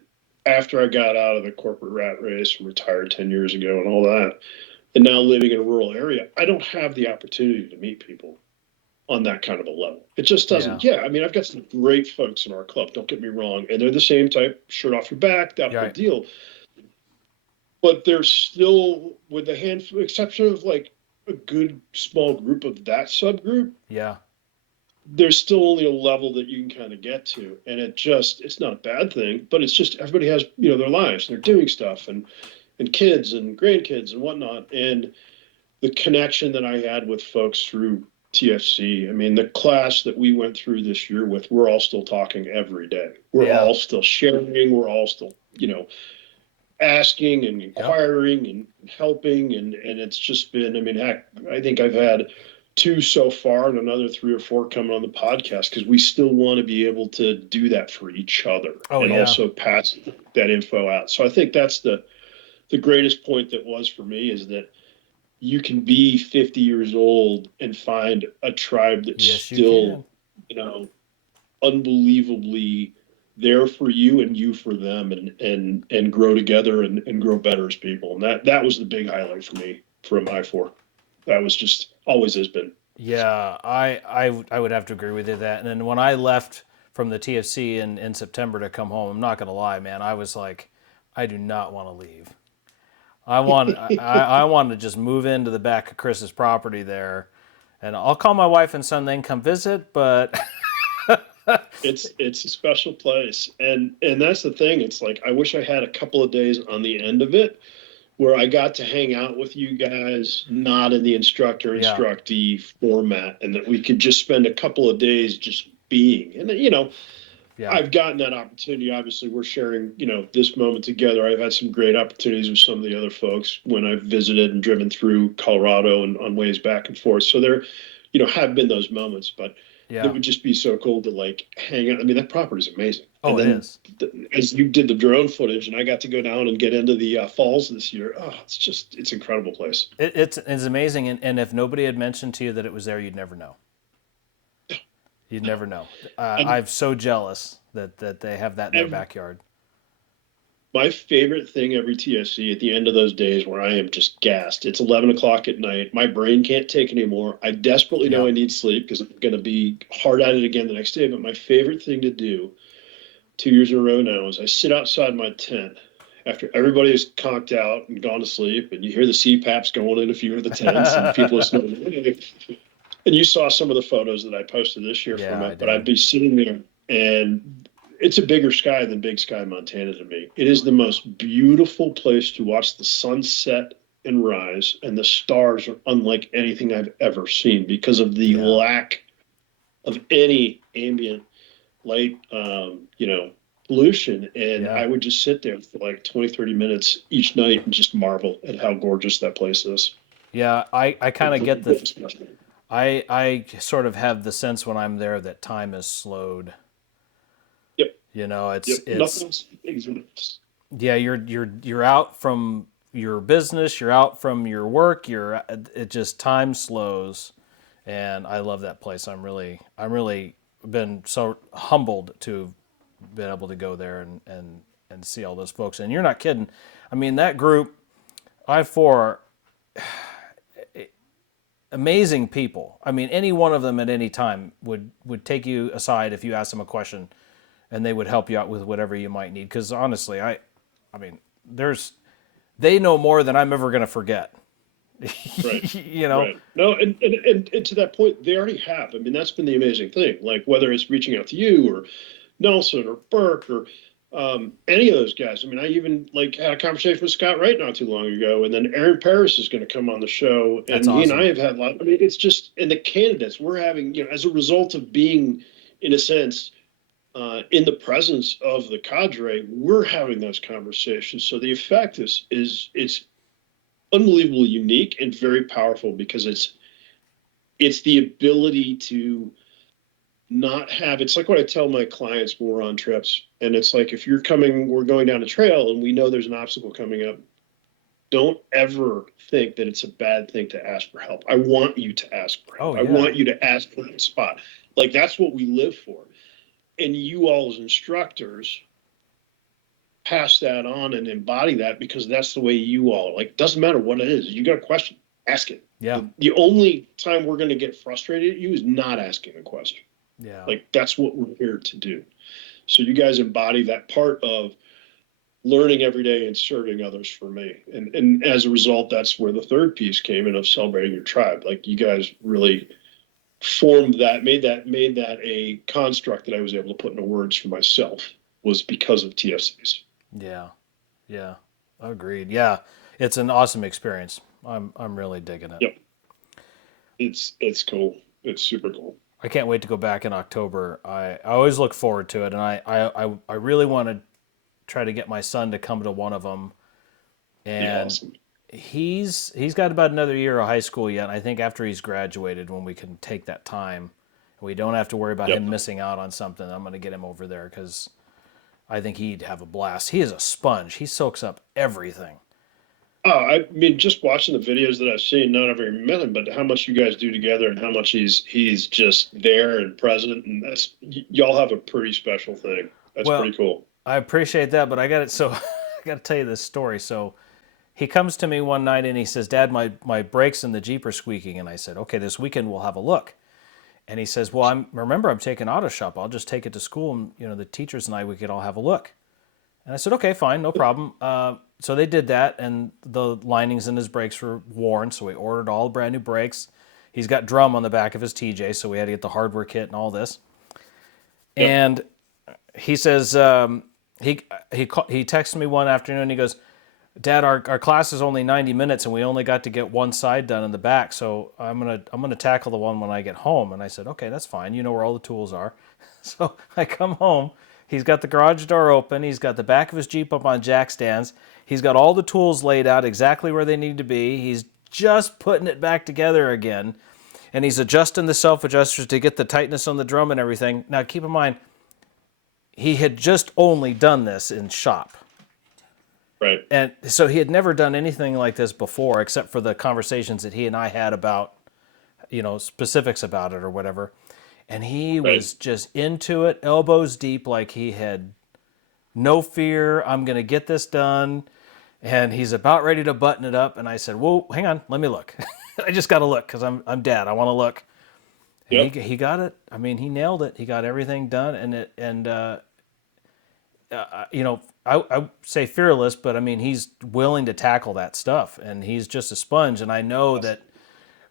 after I got out of the corporate rat race and retired 10 years ago and all that, and now living in a rural area, I don't have the opportunity to meet people on that kind of a level. It just doesn't. Yeah. Yeah, I mean, I've got some great folks in our club, don't get me wrong, and they're the same type, shirt off your back, that whole Right. deal. But there's still, with the handful exception of like a good small group of that subgroup, Yeah. there's still only a level that you can kind of get to. And it's not a bad thing, but it's just everybody has, their lives and they're doing stuff and kids and grandkids and whatnot. And the connection that I had with folks through TFC, I mean, the class that we went through this year with, we're all still talking every day. We're all still sharing. We're all still, asking and inquiring and helping. And it's just been, I mean, heck, I think I've had 2 so far and another 3 or 4 coming on the podcast, because we still want to be able to do that for each other and also pass that info out. So I think that's the greatest point that was for me, is that you can be 50 years old and find a tribe that's still, unbelievably there for you and you for them, and grow together and grow better as people. And that was the big highlight for me from I-4. That was just always has been. Yeah, I would have to agree with you that. And then when I left from the TFC in September to come home, I'm not gonna lie, man, I was like, I do not want to leave. I want to just move into the back of Chris's property there, and I'll call my wife and son, then come visit. But it's a special place, and that's the thing. It's like, I wish I had a couple of days on the end of it where I got to hang out with you guys, not in the instructee format, and that we could just spend a couple of days just being. And I've gotten that opportunity. Obviously, we're sharing, this moment together. I've had some great opportunities with some of the other folks when I've visited and driven through Colorado and on ways back and forth. So there, have been those moments, but it would just be so cool to like hang out. I mean, that property is amazing. Oh, and then, it is. As you did the drone footage, and I got to go down and get into the falls this year. Oh, it's an incredible place. It's amazing, and if nobody had mentioned to you that it was there, you'd never know. You'd never know. I'm so jealous that they have that in their backyard. My favorite thing every TSC at the end of those days where I am just gassed. It's 11 o'clock at night. My brain can't take anymore. I desperately know Yeah. I need sleep because I'm going to be hard at it again the next day. But my favorite thing to do 2 years in a row now is I sit outside my tent after everybody's conked out and gone to sleep, and you hear the CPAPs going in a few of the tents and people are snoring. And you saw some of the photos that I posted this year Yeah, from I it, but I'd did. be sitting there and it's a bigger sky than Big Sky, Montana to me. It is the most beautiful place to watch the sunset and rise, and the stars are unlike anything I've ever seen because of the Yeah. lack of any ambient light, pollution. And Yeah. I would just sit there for like 20, 30 minutes each night and just marvel at how gorgeous that place is. Yeah, I kind of get the It's I sort of have the sense when I'm there that time is slowed. Yep. You know, Yep. it's Nothing else exists. yeah, you're out from your business, you're out from your work, it just time slows, and I love that place. I'm really been so humbled to have been able to go there and see all those folks. And you're not kidding. I mean, that group, I4, amazing people. I mean, any one of them at any time would take you aside if you asked them a question, and they would help you out with whatever you might need. Because honestly, I mean, they know more than I'm ever going to forget. Right. you know? Right. No, and to that point, they already have. I mean, that's been the amazing thing. Like whether it's reaching out to you or Nelson or Burke or any of those guys. I mean, I even like had a conversation with Scott Wright not too long ago, and then Aaron Paris is going to come on the show, That's and he and I awesome. have had a lot. I mean, it's just and the candidates we're having, as a result of being, in a sense, in the presence of the cadre, we're having those conversations. So the effect is it's unbelievably unique and very powerful because it's the ability to not have it's like what I tell my clients when we're on trips. And it's like if we're going down a trail and we know there's an obstacle coming up, don't ever think that it's a bad thing to ask for help. I want you to ask for help. Oh I yeah, want you to ask for the spot. Like that's what we live for. And you all as instructors pass that on and embody that because that's the way you all like. Doesn't matter what it is. You got a question, ask it. yeah, The only time we're going to get frustrated at you is not asking a question. yeah, Like that's what we're here to do. So you guys embody that part of learning every day and serving others for me. And as a result, that's where the third piece came in of celebrating your tribe. Like you guys really formed that, made that a construct that I was able to put into words for myself was because of TSCs. yeah, yeah. Agreed. Yeah, it's an awesome experience. I'm really digging it. Yep. It's cool. It's super cool. I can't wait to go back in October. I always look forward to it, and I really want to try to get my son to come to one of them. Be And awesome. he's got about another year of high school yet. And I think after he's graduated, when we can take that time, we don't have to worry about Yep. him missing out on something. I'm going to get him over there because I think he'd have a blast. He is a sponge. He soaks up everything. Oh, I mean, just watching the videos that I've seen, not every minute, but how much you guys do together and how much he's just there and present, and y'all have a pretty special thing. That's Well, pretty cool. I appreciate that, but I got it. So I got to tell you this story. So he comes to me one night and he says, "Dad, my brakes in the Jeep are squeaking." And I said, "Okay, this weekend we'll have a look." And he says, "Well, I'm taking auto shop. I'll just take it to school, and the teachers and we could all have a look." And I said, "Okay, fine, no problem." So they did that, and the linings in his brakes were worn, so we ordered all brand new brakes. He's got drum on the back of his TJ, so we had to get the hardware kit and all this. Yep. And he says he texted me one afternoon. And he goes, "Dad, our class is only 90 minutes, and we only got to get one side done in the back. So I'm gonna tackle the one when I get home." And I said, "Okay, that's fine. You know where all the tools are." So I come home. He's got the garage door open. He's got the back of his Jeep up on jack stands. He's got all the tools laid out exactly where they need to be. He's just putting it back together again. And he's adjusting the self-adjusters to get the tightness on the drum and everything. Now, keep in mind, he had just only done this in shop. Right. And so he had never done anything like this before, except for the conversations that he and I had about, specifics about it or whatever. And he Right. was just into it, elbows deep, like he had no fear, I'm going to get this done. And he's about ready to button it up. And I said, whoa, hang on, let me look. I just got to look because I'm Dad. I want to look. And Yep. he got it. I mean, he nailed it. He got everything done. I say fearless, but I mean, he's willing to tackle that stuff. And he's just a sponge. And I know that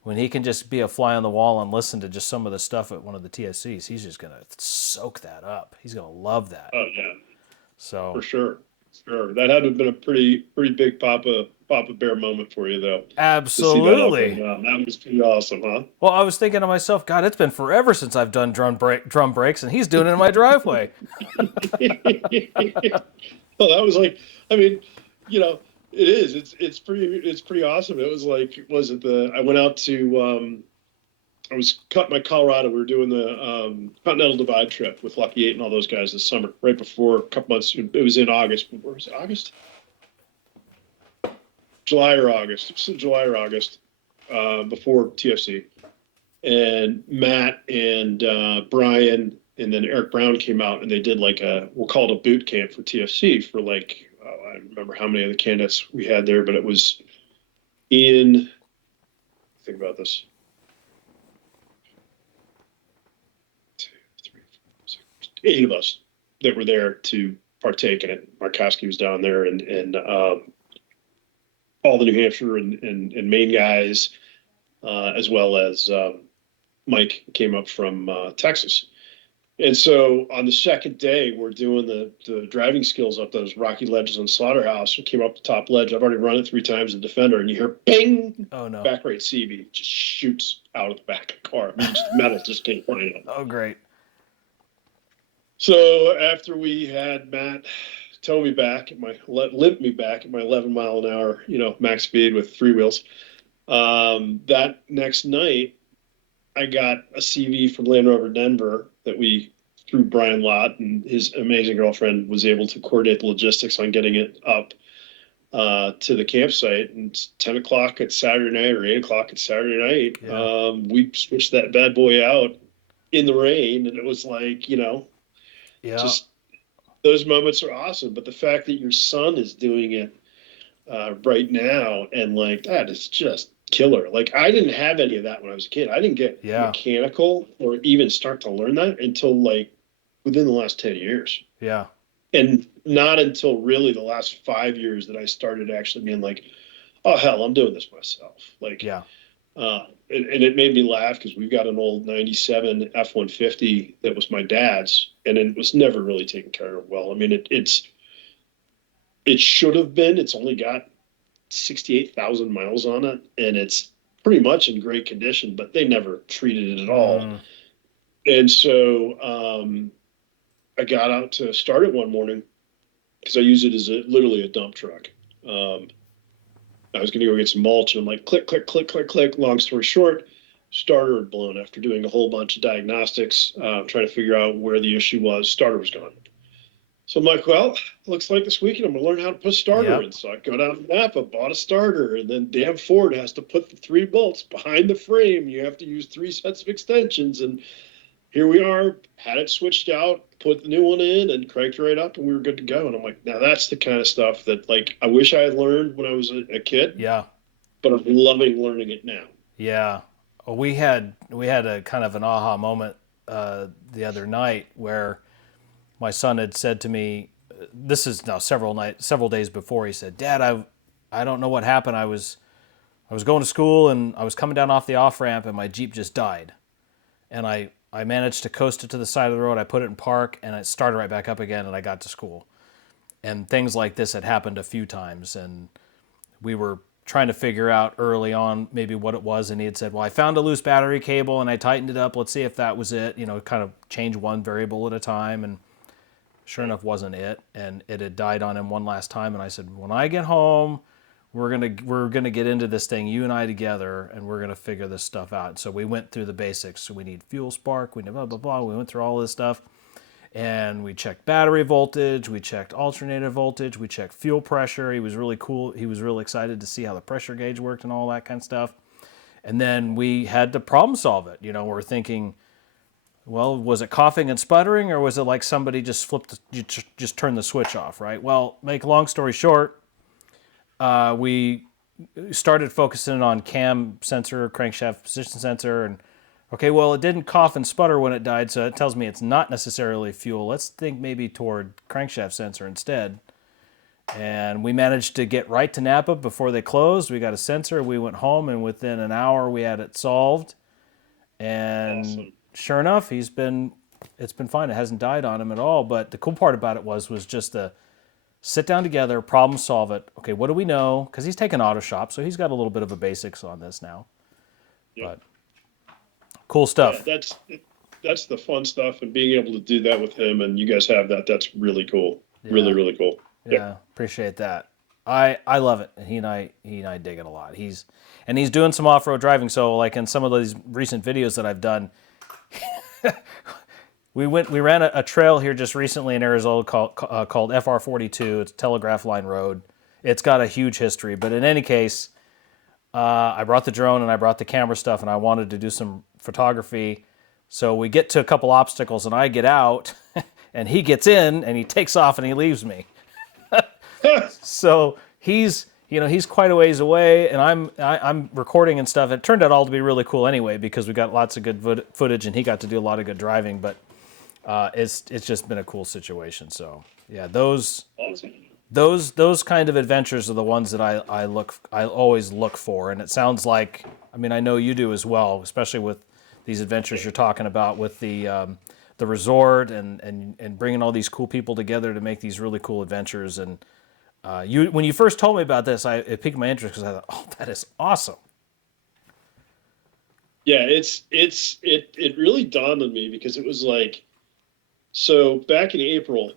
when he can just be a fly on the wall and listen to just some of the stuff at one of the TSCs, he's just going to soak that up. He's going to love that. Oh yeah, So for sure. Sure. That had to have been a pretty big Papa Bear moment for you though. To see that all absolutely. going on. That was pretty awesome, huh? Well, I was thinking to myself, God, it's been forever since I've done drum brakes, and he's doing it in my driveway. Well, that was like, I mean, it is. It's pretty awesome. It was like, was it I went out to I was cut my Colorado. We were doing the Continental Divide trip with Lucky 8 and all those guys this summer, right before a couple months. It was in August. Where was it? August? July or August. It was July or August, before TFC. And Matt and Brian and then Eric Brown came out and they did like we'll call it a boot camp for TFC for like, I don't remember how many of the candidates we had there, but it was think about this. 2, 3, 4, 6, 8 of us that were there to partake in it. Markowski was down there and all the New Hampshire and Maine guys, as well as Mike came up from Texas. And so on the second day, we're doing the driving skills up those rocky ledges on Slaughterhouse. We came up the top ledge. I've already run it 3 times in Defender, and you hear bing, Oh, no. back right CV just shoots out of the back of the car. I mean, just metal just came flying out. Oh, great. So after we had Matt tow me back limp me back at my 11 mile an hour, max speed with 3 wheels, that next night, I got a CV from Land Rover Denver that through Brian Lott and his amazing girlfriend, was able to coordinate the logistics on getting it up to the campsite. And it's 10 o'clock at Saturday night or 8 o'clock at Saturday night. Yeah. We switched that bad boy out in the rain, and it was like, Yeah. just those moments are awesome. But the fact that your son is doing it right now, and like that is just killer. Like I didn't have any of that when I was a kid. I didn't get mechanical or even start to learn that until like within the last 10 years. Yeah. And not until really the last 5 years that I started actually being like, oh hell, I'm doing this myself. Like, Yeah. and it made me laugh because we've got an old 97 F-150 that was my dad's, and it was never really taken care of well. I mean, it should have been. It's only got 68,000 miles on it, and it's pretty much in great condition, but they never treated it at all. And so I got out to start it one morning because I use it as literally a dump truck. I was going to go get some mulch, and I'm like, click, click, click, click, click. Long story short, starter had blown after doing a whole bunch of diagnostics, trying to figure out where the issue was. Starter was gone. So I'm like, well, looks like this weekend I'm going to learn how to put a starter in. So I go down to Napa, bought a starter, and then damn Ford has to put the 3 bolts behind the frame. You have to use 3 sets of extensions. And here we are, had it switched out, put the new one in, and cranked right up, and we were good to go. And I'm like, now that's the kind of stuff that, like, I wish I had learned when I was a kid. Yeah. But I'm loving learning it now. Yeah. Well, we had a kind of an aha moment the other night where my son had said to me, this is now several days before, he said, Dad, I don't know what happened. I was going to school and I was coming down off the off-ramp and my Jeep just died. And I managed to coast it to the side of the road. I put it in park and it started right back up again and I got to school. And things like this had happened a few times, and we were trying to figure out early on maybe what it was, and he had said, well, I found a loose battery cable and I tightened it up. Let's see if that was it. Kind of change one variable at a time. And sure enough, wasn't it, and it had died on him one last time. And I said, when I get home, we're gonna get into this thing, you and I together, and we're gonna figure this stuff out. So we went through the basics. So we need fuel spark, we need blah blah blah. We went through all this stuff, and we checked battery voltage, we checked alternator voltage, we checked fuel pressure. He was really cool. He was really excited to see how the pressure gauge worked and all that kind of stuff. And then we had to problem solve it. We're thinking, Well, was it coughing and sputtering, or was it like somebody just just turned the switch off, right? Well, make a long story short, we started focusing on cam sensor, crankshaft position sensor, and okay, well, it didn't cough and sputter when it died, so it tells me it's not necessarily fuel. Let's think maybe toward crankshaft sensor instead. And we managed to get right to Napa before they closed. We got a sensor. We went home, and within an hour, we had it solved. And Awesome. sure enough, it's been fine. It hasn't died on him at all. But the cool part about it was just the sit down together, problem solve it. Okay, what do we know? Because he's taken auto shop, so he's got a little bit of a basics on this now. Yep. But cool Yeah, stuff. that's the fun stuff, and being able to do that with him, and you guys have that. That's really cool. Really, Yeah, really cool. Yep. yeah, appreciate that. I love it. He and I dig it a lot. He's doing some off road driving. So like in some of these recent videos that I've done, we ran a trail here just recently in Arizona called FR42. It's Telegraph Line Road. It's got a huge history, but in any case, I brought the drone and I brought the camera stuff, and I wanted to do some photography. So we get to a couple obstacles, and I get out, and he gets in, and he takes off, and he leaves me. So he's quite a ways away, and I'm recording and stuff. It turned out all to be really cool anyway, because we got lots of good footage, and he got to do a lot of good driving. But it's just been a cool situation. So yeah, Awesome. those kind of adventures are the ones that I always look for. And it sounds like, I mean, I know you do as well, especially with these adventures you're talking about with the resort and bringing all these cool people together to make these really cool adventures. And when you first told me about this, it piqued my interest, because I thought, oh, that is awesome. Yeah, it really dawned on me, because it was like, so back in April,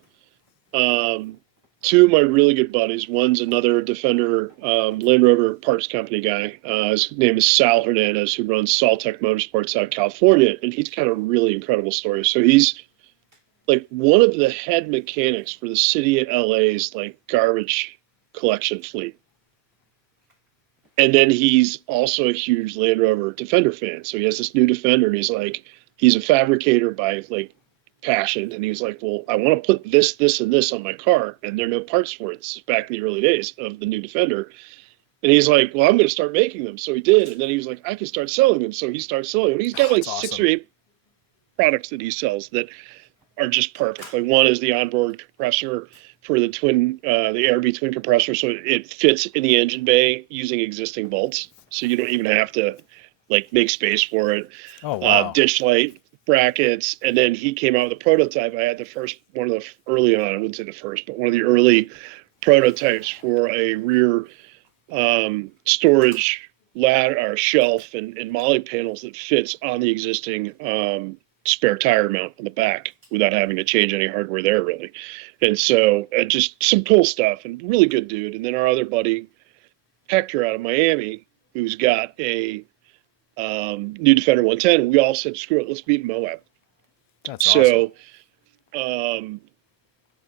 um, two of my really good buddies, one's another Defender Land Rover parts company guy. His name is Sal Hernandez, who runs Saltec Motorsports out of California, and he's got a really incredible story. So he's like one of the head mechanics for the city of LA's like garbage collection fleet. And then he's also a huge Land Rover Defender fan. So he has this new Defender, and he's a fabricator by like passion. And he was like, well, I want to put this, and this on my car, and there are no parts for it. This is back in the early days of the new Defender. And he's like, well, I'm going to start making them. So he did. And then he was like, I can start selling them. So he starts selling them. He's got like That's awesome. 6 or 8 products that he sells that are just perfect. Like one is the onboard compressor for the ARB twin compressor. So it fits in the engine bay using existing bolts. So you don't even have to like make space for it. Oh wow. Ditch light brackets. And then he came out with a prototype. I had one of the early on, I wouldn't say the first, but one of the early prototypes for a rear storage ladder or shelf and molly panels that fits on the existing spare tire mount on the back without having to change any hardware there, really. And so just some cool stuff, and really good dude. And then our other buddy Hector out of Miami, who's got a new Defender 110. We all said, screw it, let's meet in Moab. That's awesome. So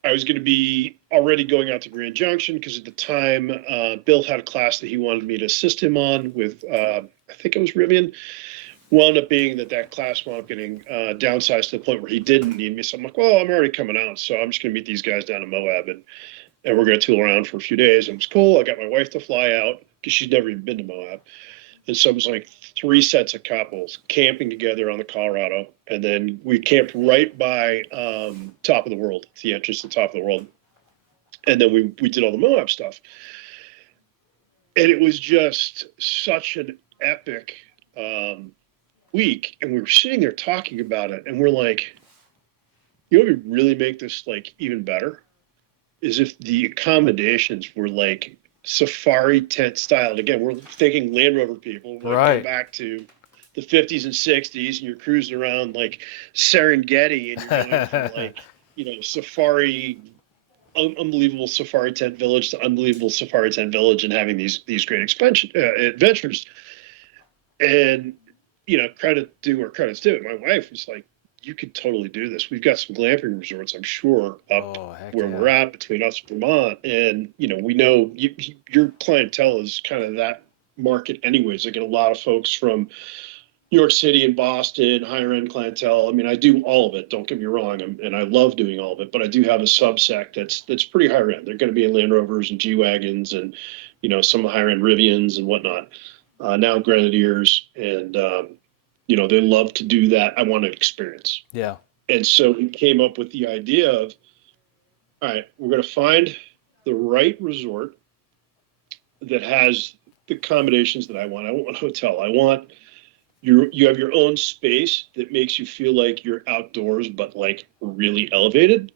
I was going to be already going out to Grand Junction, because at the time Bill had a class that he wanted me to assist him on with, I think it was Rivian. Wound up being that class wound up getting downsized to the point where he didn't need me. So I'm like, well, I'm already coming out, so I'm just going to meet these guys down in Moab, and we're going to tool around for a few days. And it was cool. I got my wife to fly out, because she'd never even been to Moab. And so it was like 3 sets of couples camping together on the Colorado. And then we camped right by Top of the World, the entrance to Top of the World. And then we did all the Moab stuff. And it was just such an epic week. And we were sitting there talking about it. And we're like, you know what would really make this like even better is if the accommodations were like safari tent style. And again, we're thinking Land Rover people. We're Right. going back to the 50s and 60s, and you're cruising around like Serengeti, and you're going from like, safari, unbelievable safari tent village to unbelievable safari tent village, and having these great adventures. And, credit due where credit's due. My wife was like, you could totally do this. We've got some glamping resorts, I'm sure, up where we're at between us and Vermont. And, we know your clientele is kind of that market anyways. I get a lot of folks from New York City and Boston, higher end clientele. I mean, I do all of it. Don't get me wrong, and I love doing all of it. But I do have a subsect that's pretty higher end. They're going to be in Land Rovers and G wagons, and some of the higher end Rivians and whatnot. Now Grenadiers, and they love to do that. I want an experience. Yeah. And so we came up with the idea of, all right, we're going to find the right resort that has the accommodations that I want. I want a hotel. I want you have your own space that makes you feel like you're outdoors, but like really elevated.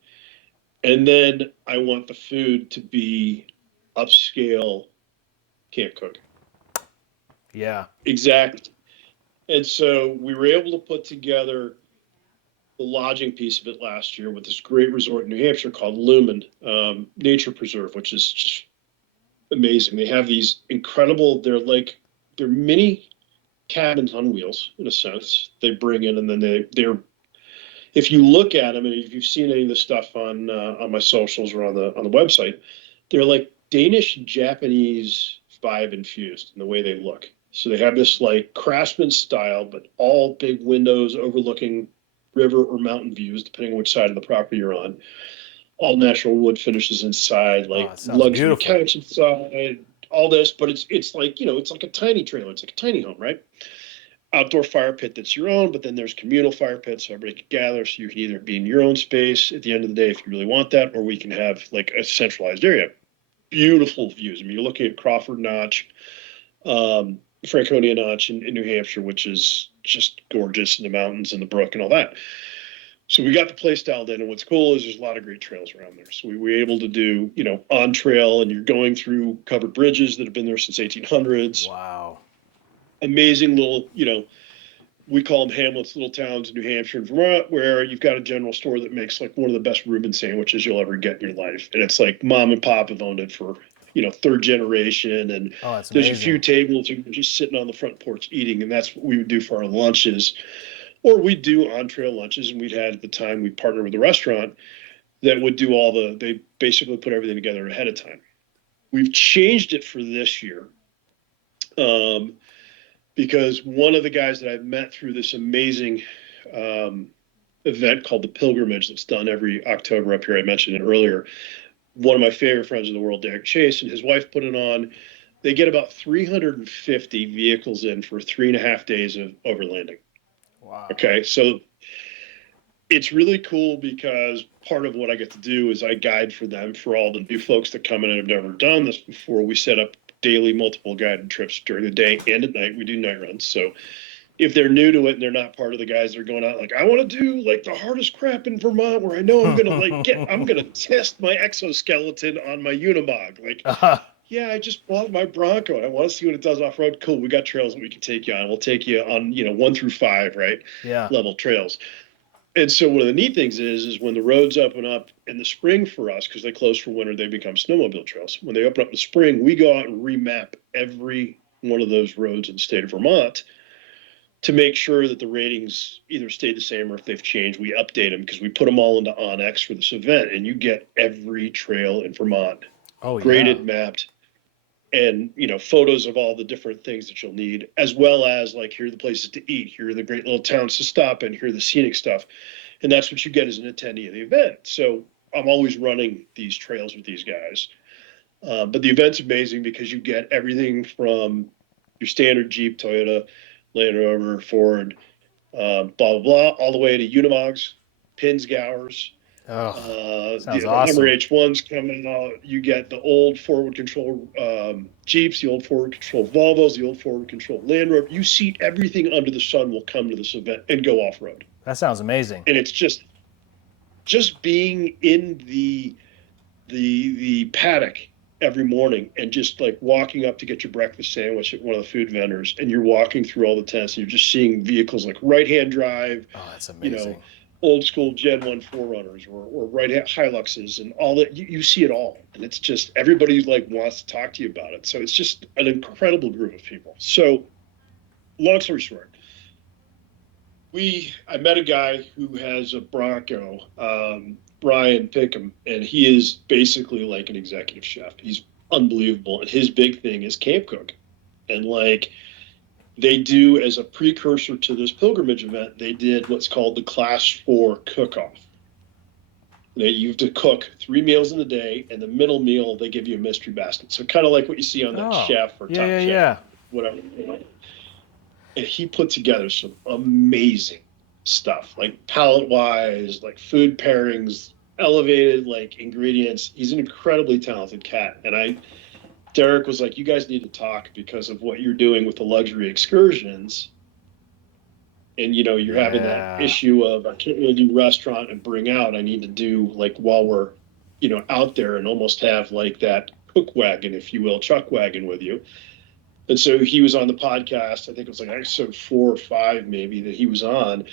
And then I want the food to be upscale camp cooking. Yeah. Exactly. And so we were able to put together the lodging piece of it last year with this great resort in New Hampshire called Lumen Nature Preserve, which is just amazing. They have these incredible, they're mini cabins on wheels in a sense. They bring in, and then they're if you look at them, and if you've seen any of the stuff on my socials or on the website, they're like Danish and Japanese vibe infused in the way they look. So they have this like craftsman style, but all big windows overlooking river or mountain views, depending on which side of the property you're on. All natural wood finishes inside, like luxury couch inside, all this, but it's like, it's like a tiny trailer. It's like a tiny home, right? Outdoor fire pit that's your own, but then there's communal fire pits so everybody can gather. So you can either be in your own space at the end of the day if you really want that, or we can have like a centralized area. Beautiful views. I mean, you're looking at Crawford Notch, Franconia Notch in New Hampshire, which is just gorgeous, and the mountains and the brook and all that. So we got the place dialed in, and what's cool is there's a lot of great trails around there. So we were able to do, on trail, and you're going through covered bridges that have been there since 1800s. Wow. Amazing little, we call them hamlets, little towns in New Hampshire and Vermont, where you've got a general store that makes like one of the best Reuben sandwiches you'll ever get in your life. And it's like mom and pop have owned it for, third generation. And there's a few tables you're just sitting on the front porch eating. And that's what we would do for our lunches. Or we'd do on-trail lunches, and at the time, we partnered with a restaurant that would do they basically put everything together ahead of time. We've changed it for this year because one of the guys that I've met through this amazing event called the Pilgrimage that's done every October up here, I mentioned it earlier, one of my favorite friends in the world, Derek Chase, and his wife put it on. They get about 350 vehicles in for 3.5 days of overlanding. Wow. Okay, so it's really cool because part of what I get to do is I guide for them for all the new folks that come in and have never done this before. We set up daily multiple guided trips during the day and at night. We do night runs. So if they're new to it and they're not part of the guys that are going out, like, I want to do like the hardest crap in Vermont where I know I'm going to I'm going to test my exoskeleton on my Unimog. Like, yeah, I just bought my Bronco and I want to see what it does off road. Cool. We got trails that we can take you on. We'll take you on, 1 through 5, right? Yeah. Level trails. And so one of the neat things is when the roads open up in the spring for us, because they close for winter, they become snowmobile trails. When they open up in the spring, we go out and remap every one of those roads in the state of Vermont to make sure that the ratings either stay the same or if they've changed, we update them because we put them all into Onyx for this event, and you get every trail in Vermont graded, mapped, and photos of all the different things that you'll need, as well as like, here are the places to eat, here are the great little towns to stop in, here are the scenic stuff, and that's what you get as an attendee of the event. So I'm always running these trails with these guys, but the event's amazing because you get everything from your standard Jeep, Toyota, Land Rover, Ford, blah blah blah, all the way to Unimogs, Pinsgauers. Sounds the awesome. MRH1s coming out. You get the old forward control Jeeps, the old forward control Volvos, the old forward control Land Rover. You see everything under the sun will come to this event and go off road. That sounds amazing. And it's just being in the paddock every morning and just like walking up to get your breakfast sandwich at one of the food vendors, and you're walking through all the tents and you're just seeing vehicles like right-hand drive. Oh, that's amazing. Old school Gen 1 4Runners or right-hand Hiluxes and all that. You see it all. And it's just, everybody like wants to talk to you about it. So it's just an incredible group of people. So long story short, I met a guy who has a Bronco, Brian Pickham, and he is basically like an executive chef. He's unbelievable. And his big thing is camp cook. And like, they do, as a precursor to this pilgrimage event, they did what's called the Class 4 cook-off. You have to cook 3 meals in the day, and the middle meal they give you a mystery basket. So kind of like what you see on that Chef or Top Chef, whatever. And he put together some amazing stuff, like palette-wise, like food pairings, elevated like ingredients. He's an incredibly talented cat, and Derek was like, "You guys need to talk because of what you're doing with the luxury excursions." And, you're having that issue of, I can't really do restaurant and bring out. I need to do, like, while we're, out there, and almost have, like, that cook wagon, if you will, chuck wagon with you. And so he was on the podcast. I think it was like episode 4 or 5 maybe that he was on.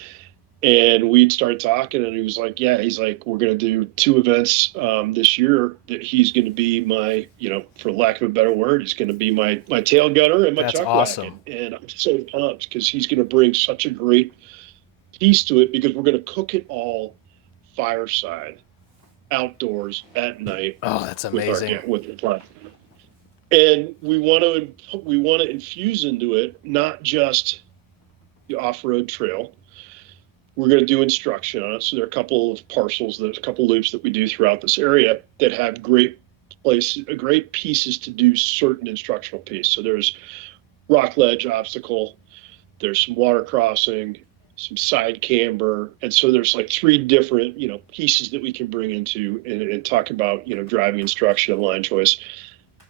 And we'd started talking, and he was like, he's like, we're going to do 2 events this year that he's going to be my, for lack of a better word, he's going to be my tail gunner and my chuck wagon. And I'm so pumped because he's going to bring such a great piece to it, because we're going to cook it all fireside, outdoors, at night. Oh, that's amazing. With the platform. And we want to infuse into it not just the off-road trail. We're going to do instruction on it. So there are a couple of parcels, there's a couple loops that we do throughout this area that have great pieces to do certain instructional pieces. So there's rock ledge obstacle, there's some water crossing, some side camber. And so there's like 3 different, pieces that we can bring into and talk about, driving instruction and line choice.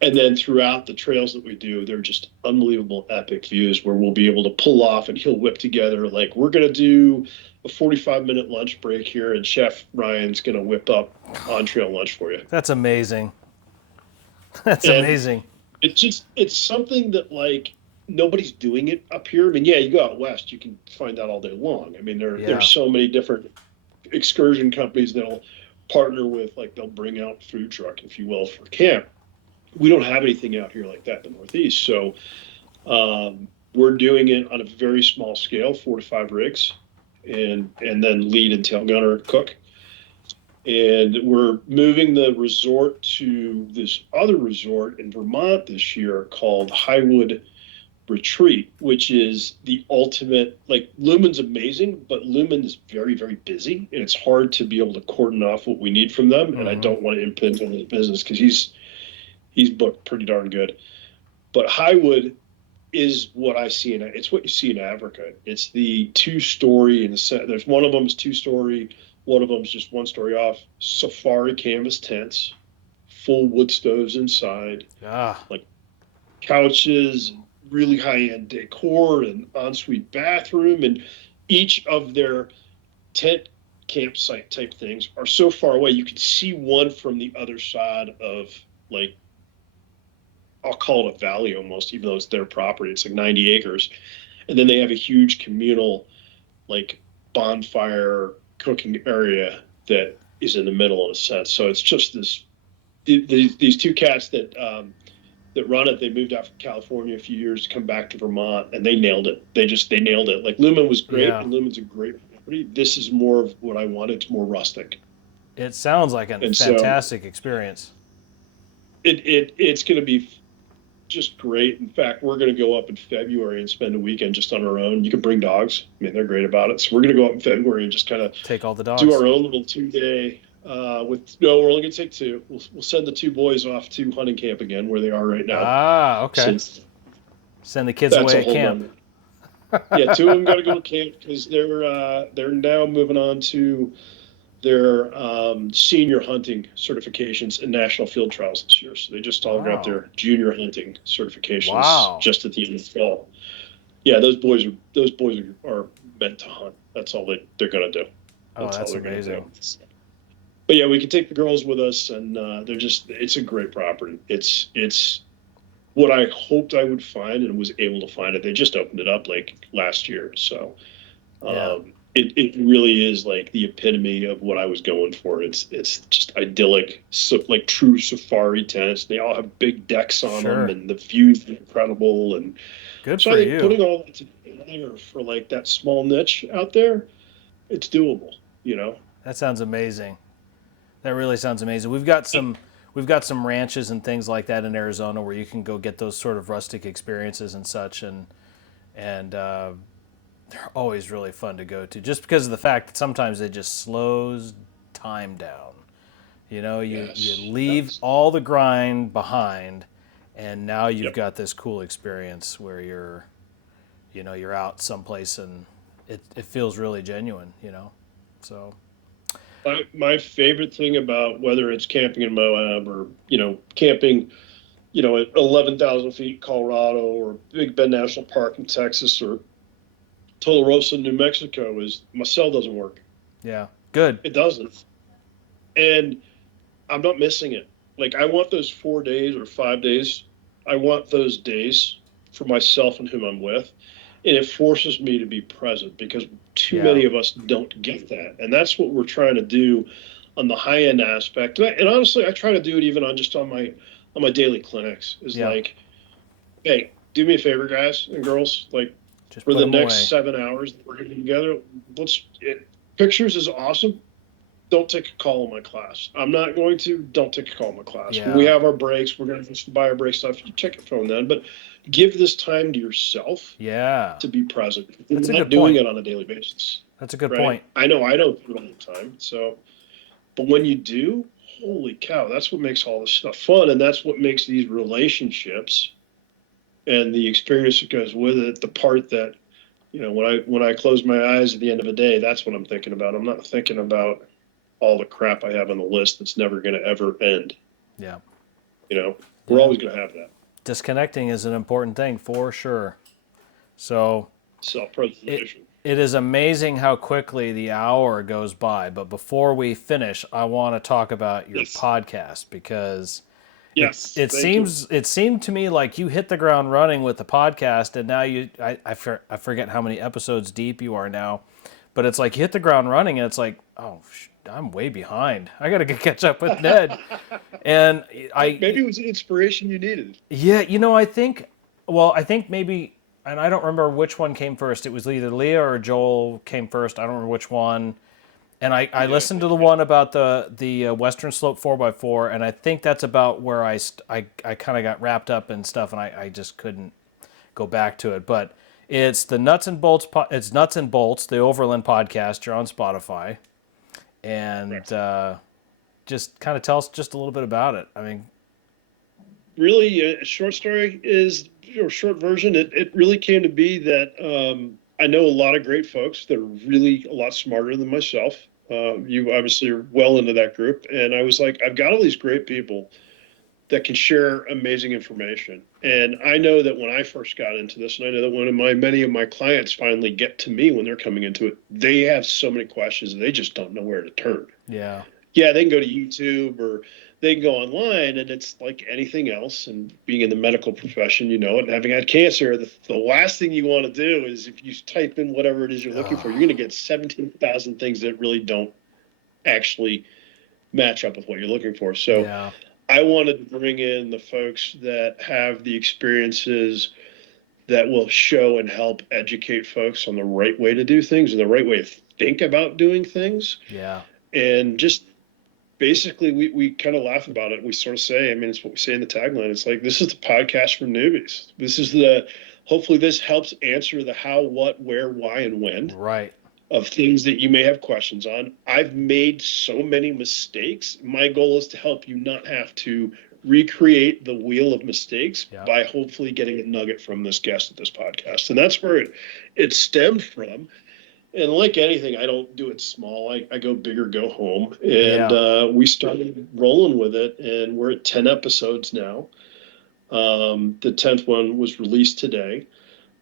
And then throughout the trails that we do, they're just unbelievable epic views where we'll be able to pull off, and he'll whip together, like, we're going to do a 45-minute lunch break here, and Chef Ryan's going to whip up on-trail lunch for you. That's amazing. That's amazing. It's something that, like, nobody's doing it up here. I mean, you go out west, you can find that all day long. I mean, there's so many different excursion companies that'll partner with, like, they'll bring out food truck, if you will, for camp. We don't have anything out here like that in the Northeast. So we're doing it on a very small scale, 4 to 5 rigs, and then lead and tail gunner cook. And we're moving the resort to this other resort in Vermont this year called Highwood Retreat, which is the ultimate, like, Lumen's amazing, but Lumen is very, very busy, and it's hard to be able to cordon off what we need from them. Mm-hmm. And I don't want to impinge on his business because he's booked pretty darn good. But Highwood is what I see it's what you see in Africa. It's the 2-story, there's one of them is 2-story, one of them is just 1 story off, safari canvas tents, full wood stoves inside, like couches, really high-end decor, and ensuite bathroom, and each of their tent campsite type things are so far away you can see one from the other side of, like, I'll call it a valley almost, even though it's their property. It's like 90 acres. And then they have a huge communal, like, bonfire cooking area that is in the middle, in a sense. So it's just these 2 cats that run it. They moved out from California a few years to come back to Vermont, and they nailed it. They nailed it. Like, Lumen was great, and Lumen's a great property. This is more of what I want. It's more rustic. It sounds like a fantastic experience. It's going to be just great. In fact, we're going to go up in February and spend a weekend just on our own. You can bring dogs. I mean, they're great about it. So we're going to go up in February and just kind of take all the dogs, do our own little 2-day. We're only going to take 2. We'll send the 2 boys off to hunting camp again, where they are right now. Okay. Send the kids away at camp. 2 of them got to go to camp because they're now moving on to their senior hunting certifications and national field trials this year. So they just all got their junior hunting certifications just at the end of the fall. Yeah, those boys are meant to hunt. That's all they're going to do. That's amazing. But yeah, we can take the girls with us, and it's a great property. It's what I hoped I would find and was able to find it. They just opened it up like last year. So it really is like the epitome of what I was going for. It's just idyllic, like true safari tents. They all have big decks on them, and the views are incredible. And good so for I think you. putting all that together for like that small niche out there, it's doable. That sounds amazing. That really sounds amazing. We've got some ranches and things like that in Arizona where you can go get those sort of rustic experiences and such. And and they're always really fun to go to, just because of the fact that sometimes it just slows time down. You know, you Yes. leave all the grind behind, and now you've Yep. got this cool experience where you're out someplace and it feels really genuine, So My favorite thing about whether it's camping in Moab or, camping, at 11,000 feet in Colorado or Big Bend National Park in Texas or Tularosa, New Mexico is my cell doesn't work. yeah, good. It doesn't. And I'm not missing it. Like I want those 4 days or 5 days. I want those days for myself and whom I'm with. And it forces me to be present because too Yeah, many of us don't get that. And that's what we're trying to do on the high end aspect. And honestly, I try to do it even on my daily clinics is yeah. like, hey, do me a favor, guys and girls. Like Just for put the them next away. 7 hours that we're going to be together, pictures is awesome. Don't take a call in my class. I'm not going to. Don't take a call in my class. When we Yeah, have our breaks, we're going to buy our break stuff. You check your phone then, but give this time to yourself yeah. to be present. That's a You're not good doing point. it on a daily basis, That's a good right? point. I know I don't do it all the time. So, but when you do, holy cow, that's what makes all this stuff fun, and that's what makes these relationships and the experience that goes with it. The part that when I close my eyes at the end of a day, that's what I'm thinking about. I'm not thinking about all the crap I have on the list that's never going to ever end. Yeah, We're yeah. always going to have that Disconnecting is an important thing for sure. So it self-preservation. it is amazing how quickly the hour goes by. But before we finish, I want to talk about your Yes. podcast because Yes. it Thank you. seemed to me like you hit the ground running with the podcast, and now I forget how many episodes deep you are now, but it's like you hit the ground running, and it's like, oh, I'm way behind. I got to catch up with Ned, and Maybe it was the inspiration you needed. yeah, I think maybe, and I don't remember which one came first. It was either Leah or Joel came first. I don't remember which one. And I Yeah. listened to the one about the Western Slope 4x4, and I think that's about where I kind of got wrapped up in stuff, and I just couldn't go back to it. But it's the Nuts and Bolts. It's Nuts and Bolts, the Overland podcast. You're on Spotify, and Correct. just kind of tell us just a little bit about it. I mean, Really, a short story is, or short version, it really came to be that I know a lot of great folks that are really a lot smarter than myself. You obviously are well into that group. And I was like, I've got all these great people that can share amazing information. And I know that when I first got into this, and I know that many of my clients finally get to me when they're coming into it, they have so many questions and they just don't know where to turn. yeah, Yeah, they can go to YouTube or they can go online, and it's like anything else. And being in the medical profession, and having had cancer, the last thing you want to do is if you type in whatever it is you're looking for, you're going to get 17,000 things that really don't actually match up with what you're looking for. So yeah, I wanted to bring in the folks that have the experiences that will show and help educate folks on the right way to do things and the right way to think about doing things. yeah, And just basically, we kind of laugh about it. We sort of say, I mean, it's what we say in the tagline. It's like, this is the podcast for newbies. Hopefully this helps answer the how, what, where, why, and when right, of things that you may have questions on. I've made so many mistakes. My goal is to help you not have to recreate the wheel of mistakes yeah, by hopefully getting a nugget from this guest at this podcast. And that's where it stemmed from. And like anything, I don't do it small. I go big or go home. And yeah, we started rolling with it, and we're at 10 episodes now. The 10th one was released today.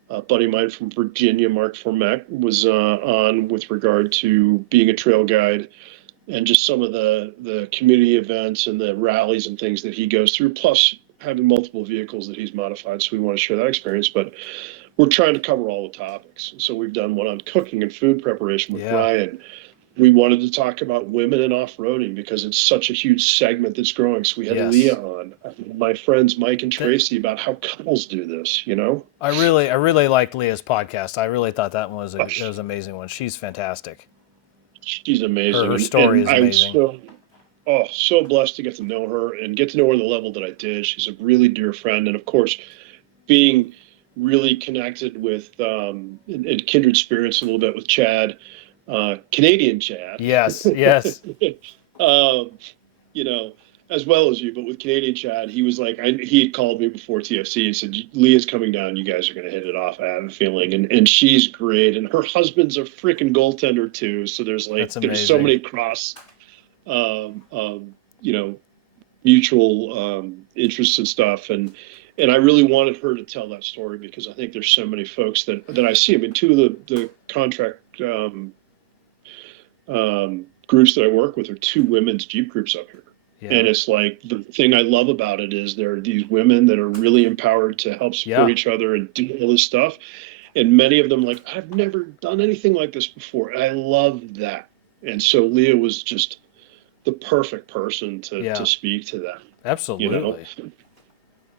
A buddy of mine from Virginia, Mark Formek, was on with regard to being a trail guide and just some of the community events and the rallies and things that he goes through, plus having multiple vehicles that he's modified. So we want to share that experience. But we're trying to cover all the topics. So we've done one on cooking and food preparation with yeah. Brian. We wanted to talk about women and off-roading because it's such a huge segment that's growing. So we had Yes. Leah on, my friends Mike and Tracy, about how couples do this, I really liked Leah's podcast. I really thought that one was it was an amazing one. She's fantastic. She's amazing. Her story And is I'm amazing. so blessed to get to know her and get to know her on the level that I did. She's a really dear friend. And of course, being really connected with in kindred spirits a little bit with Chad, Canadian Chad. Yes, yes. um, you know, as well as you, but with Canadian Chad, he was like, he had called me before TFC and said, Leah's coming down. You guys are going to hit it off. I have a feeling. And she's great. And her husband's a freaking goaltender too. So there's there's so many cross, you know, mutual interests and stuff. And I really wanted her to tell that story because I think there's so many folks that I see. I mean, two of the contract groups that I work with are two women's Jeep groups up here. Yeah. And it's like the thing I love about it is there are these women that are really empowered to help support each other and do all this stuff. And many of them like, I've never done anything like this before. And I love that. And so Leah was just the perfect person to speak to that. Absolutely. You know?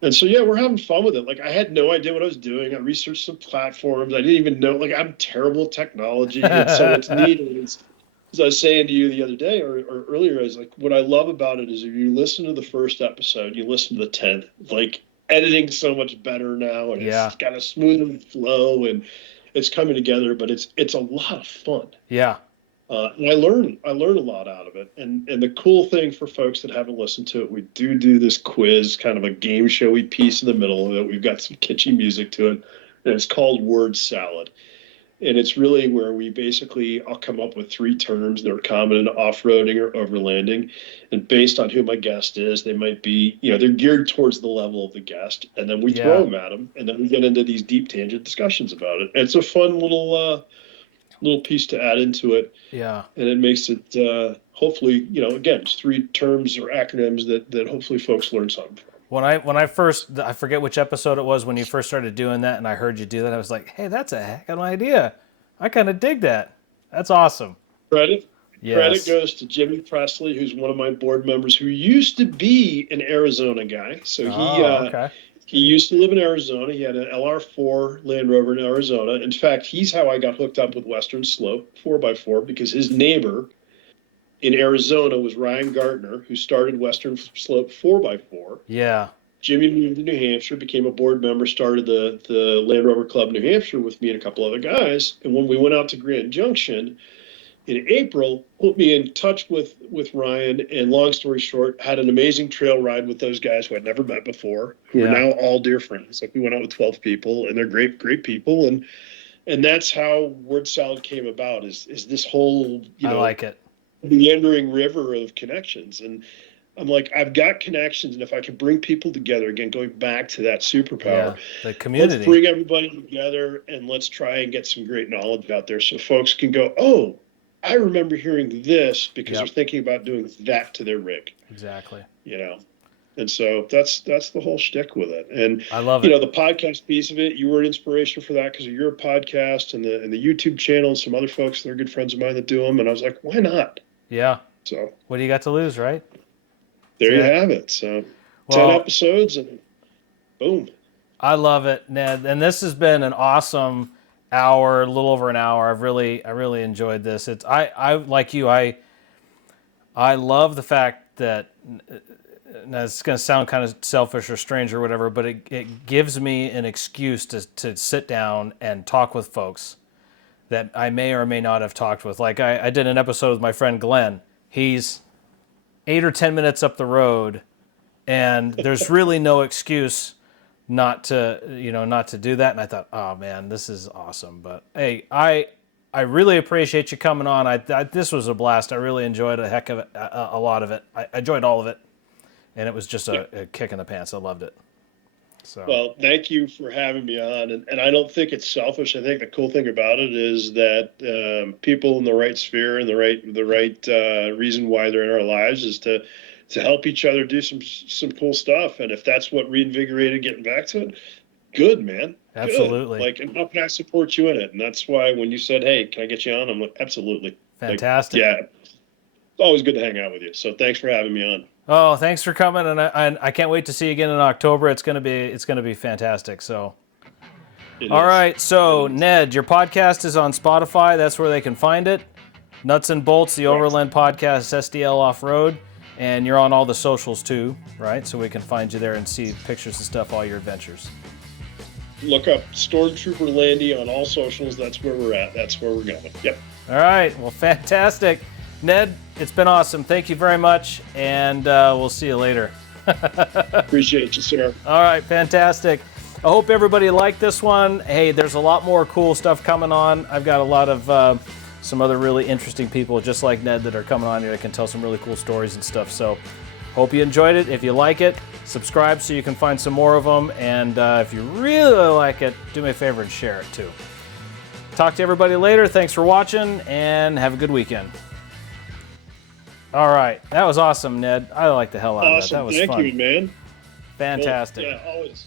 And so, yeah, we're having fun with it. Like, I had no idea what I was doing. I researched some platforms. I didn't even know, like, I'm terrible at technology. And so it's neat. As I was saying to you the other day or earlier, I was like, what I love about it is if you listen to the first episode, you listen to the 10th, like editing's so much better now. And it's got a smoother flow and it's coming together, but it's a lot of fun. Yeah. And I learn a lot out of it. And the cool thing for folks that haven't listened to it, we do this quiz, kind of a game showy piece in the middle of it. We've got some kitschy music to it, and it's called Word Salad. And it's really where I'll come up with 3 terms that are common in off-roading or overlanding. And based on who my guest is, they might be, they're geared towards the level of the guest. And then we throw them at them. And then we get into these deep tangent discussions about it. And it's a fun little piece to add into it. Yeah. And it makes it, hopefully, again, it's 3 terms or acronyms that hopefully folks learn something from. When I first, I forget which episode it was when you first started doing that and I heard you do that, I was like, hey, that's a heck of an idea. I kind of dig that. That's awesome. Credit goes to Jimmy Presley, who's one of my board members who used to be an Arizona guy. So he used to live in Arizona. He had an LR4 Land Rover in Arizona. In fact, he's how I got hooked up with Western Slope 4x4 because his neighbor in Arizona was Ryan Gartner, who started Western Slope 4x4. Yeah. Jimmy moved to New Hampshire, became a board member, started the Land Rover Club New Hampshire with me and a couple other guys. And when we went out to Grand Junction in April, put me in touch with Ryan. And long story short, had an amazing trail ride with those guys who I'd never met before, who are now all dear friends. Like we went out with 12 people, and they're great, great people. And that's how Word Salad came about. Is this whole I like it. meandering river of connections. And I'm like, I've got connections, and if I can bring people together, again, going back to that superpower, the community. Let's bring everybody together and let's try and get some great knowledge out there so folks can go, oh, I remember hearing this because they're thinking about doing that to their rig. Exactly. And so that's the whole shtick with it. And I love it. The podcast piece of it, you were an inspiration for that because of your podcast and the YouTube channel and some other folks that are good friends of mine that do them. And I was like, why not? Yeah. So what do you got to lose, right? There you have it. So 10 episodes and boom. I love it, Ned. And this has been an awesome hour, a little over an hour. I really enjoyed this. I like you. I love the fact that, now it's going to sound kind of selfish or strange or whatever, but it gives me an excuse to sit down and talk with folks that I may or may not have talked with. Like I did an episode with my friend Glenn. He's 8 or 10 minutes up the road, and there's really no excuse not to do that. And I thought, oh man, this is awesome. But hey, I really appreciate you coming on. This was a blast. I really enjoyed a heck of it, a lot of it. I enjoyed all of it, and it was just a kick in the pants. I loved it. So. Well, thank you for having me on. And I don't think it's selfish. I think the cool thing about it is that people in the right sphere and the right reason why they're in our lives is to help each other do some cool stuff. And if that's what reinvigorated getting back to it, good, man. Absolutely. Good. Like, and how can I support you in it? And that's why when you said, hey, can I get you on? I'm like, absolutely. Fantastic. Like, it's always good to hang out with you. So thanks for having me on. Oh, thanks for coming, and I can't wait to see you again in October. It's gonna be fantastic. So, all right. So, Ned, your podcast is on Spotify. That's where they can find it. Nuts and Bolts, the Overland Podcast, STL Offroad, and you're on all the socials too, right? So we can find you there and see pictures and stuff, all your adventures. look up stormtrooperlandy on all socials. That's where we're at. That's where we're going. Yep. All right. Well, fantastic. Ned, it's been awesome. Thank you very much, and we'll see you later. Appreciate you, sir. All right, fantastic. I hope everybody liked this one. Hey, there's a lot more cool stuff coming on. I've got a lot of some other really interesting people just like Ned that are coming on here that can tell some really cool stories and stuff. So hope you enjoyed it. If you like it, subscribe so you can find some more of them. And if you really like it, do me a favor and share it too. Talk to everybody later. Thanks for watching, and have a good weekend. All right. That was awesome, Ned. I like the hell out of that. That was Thank fun. you, man. Fantastic. Well, yeah, always.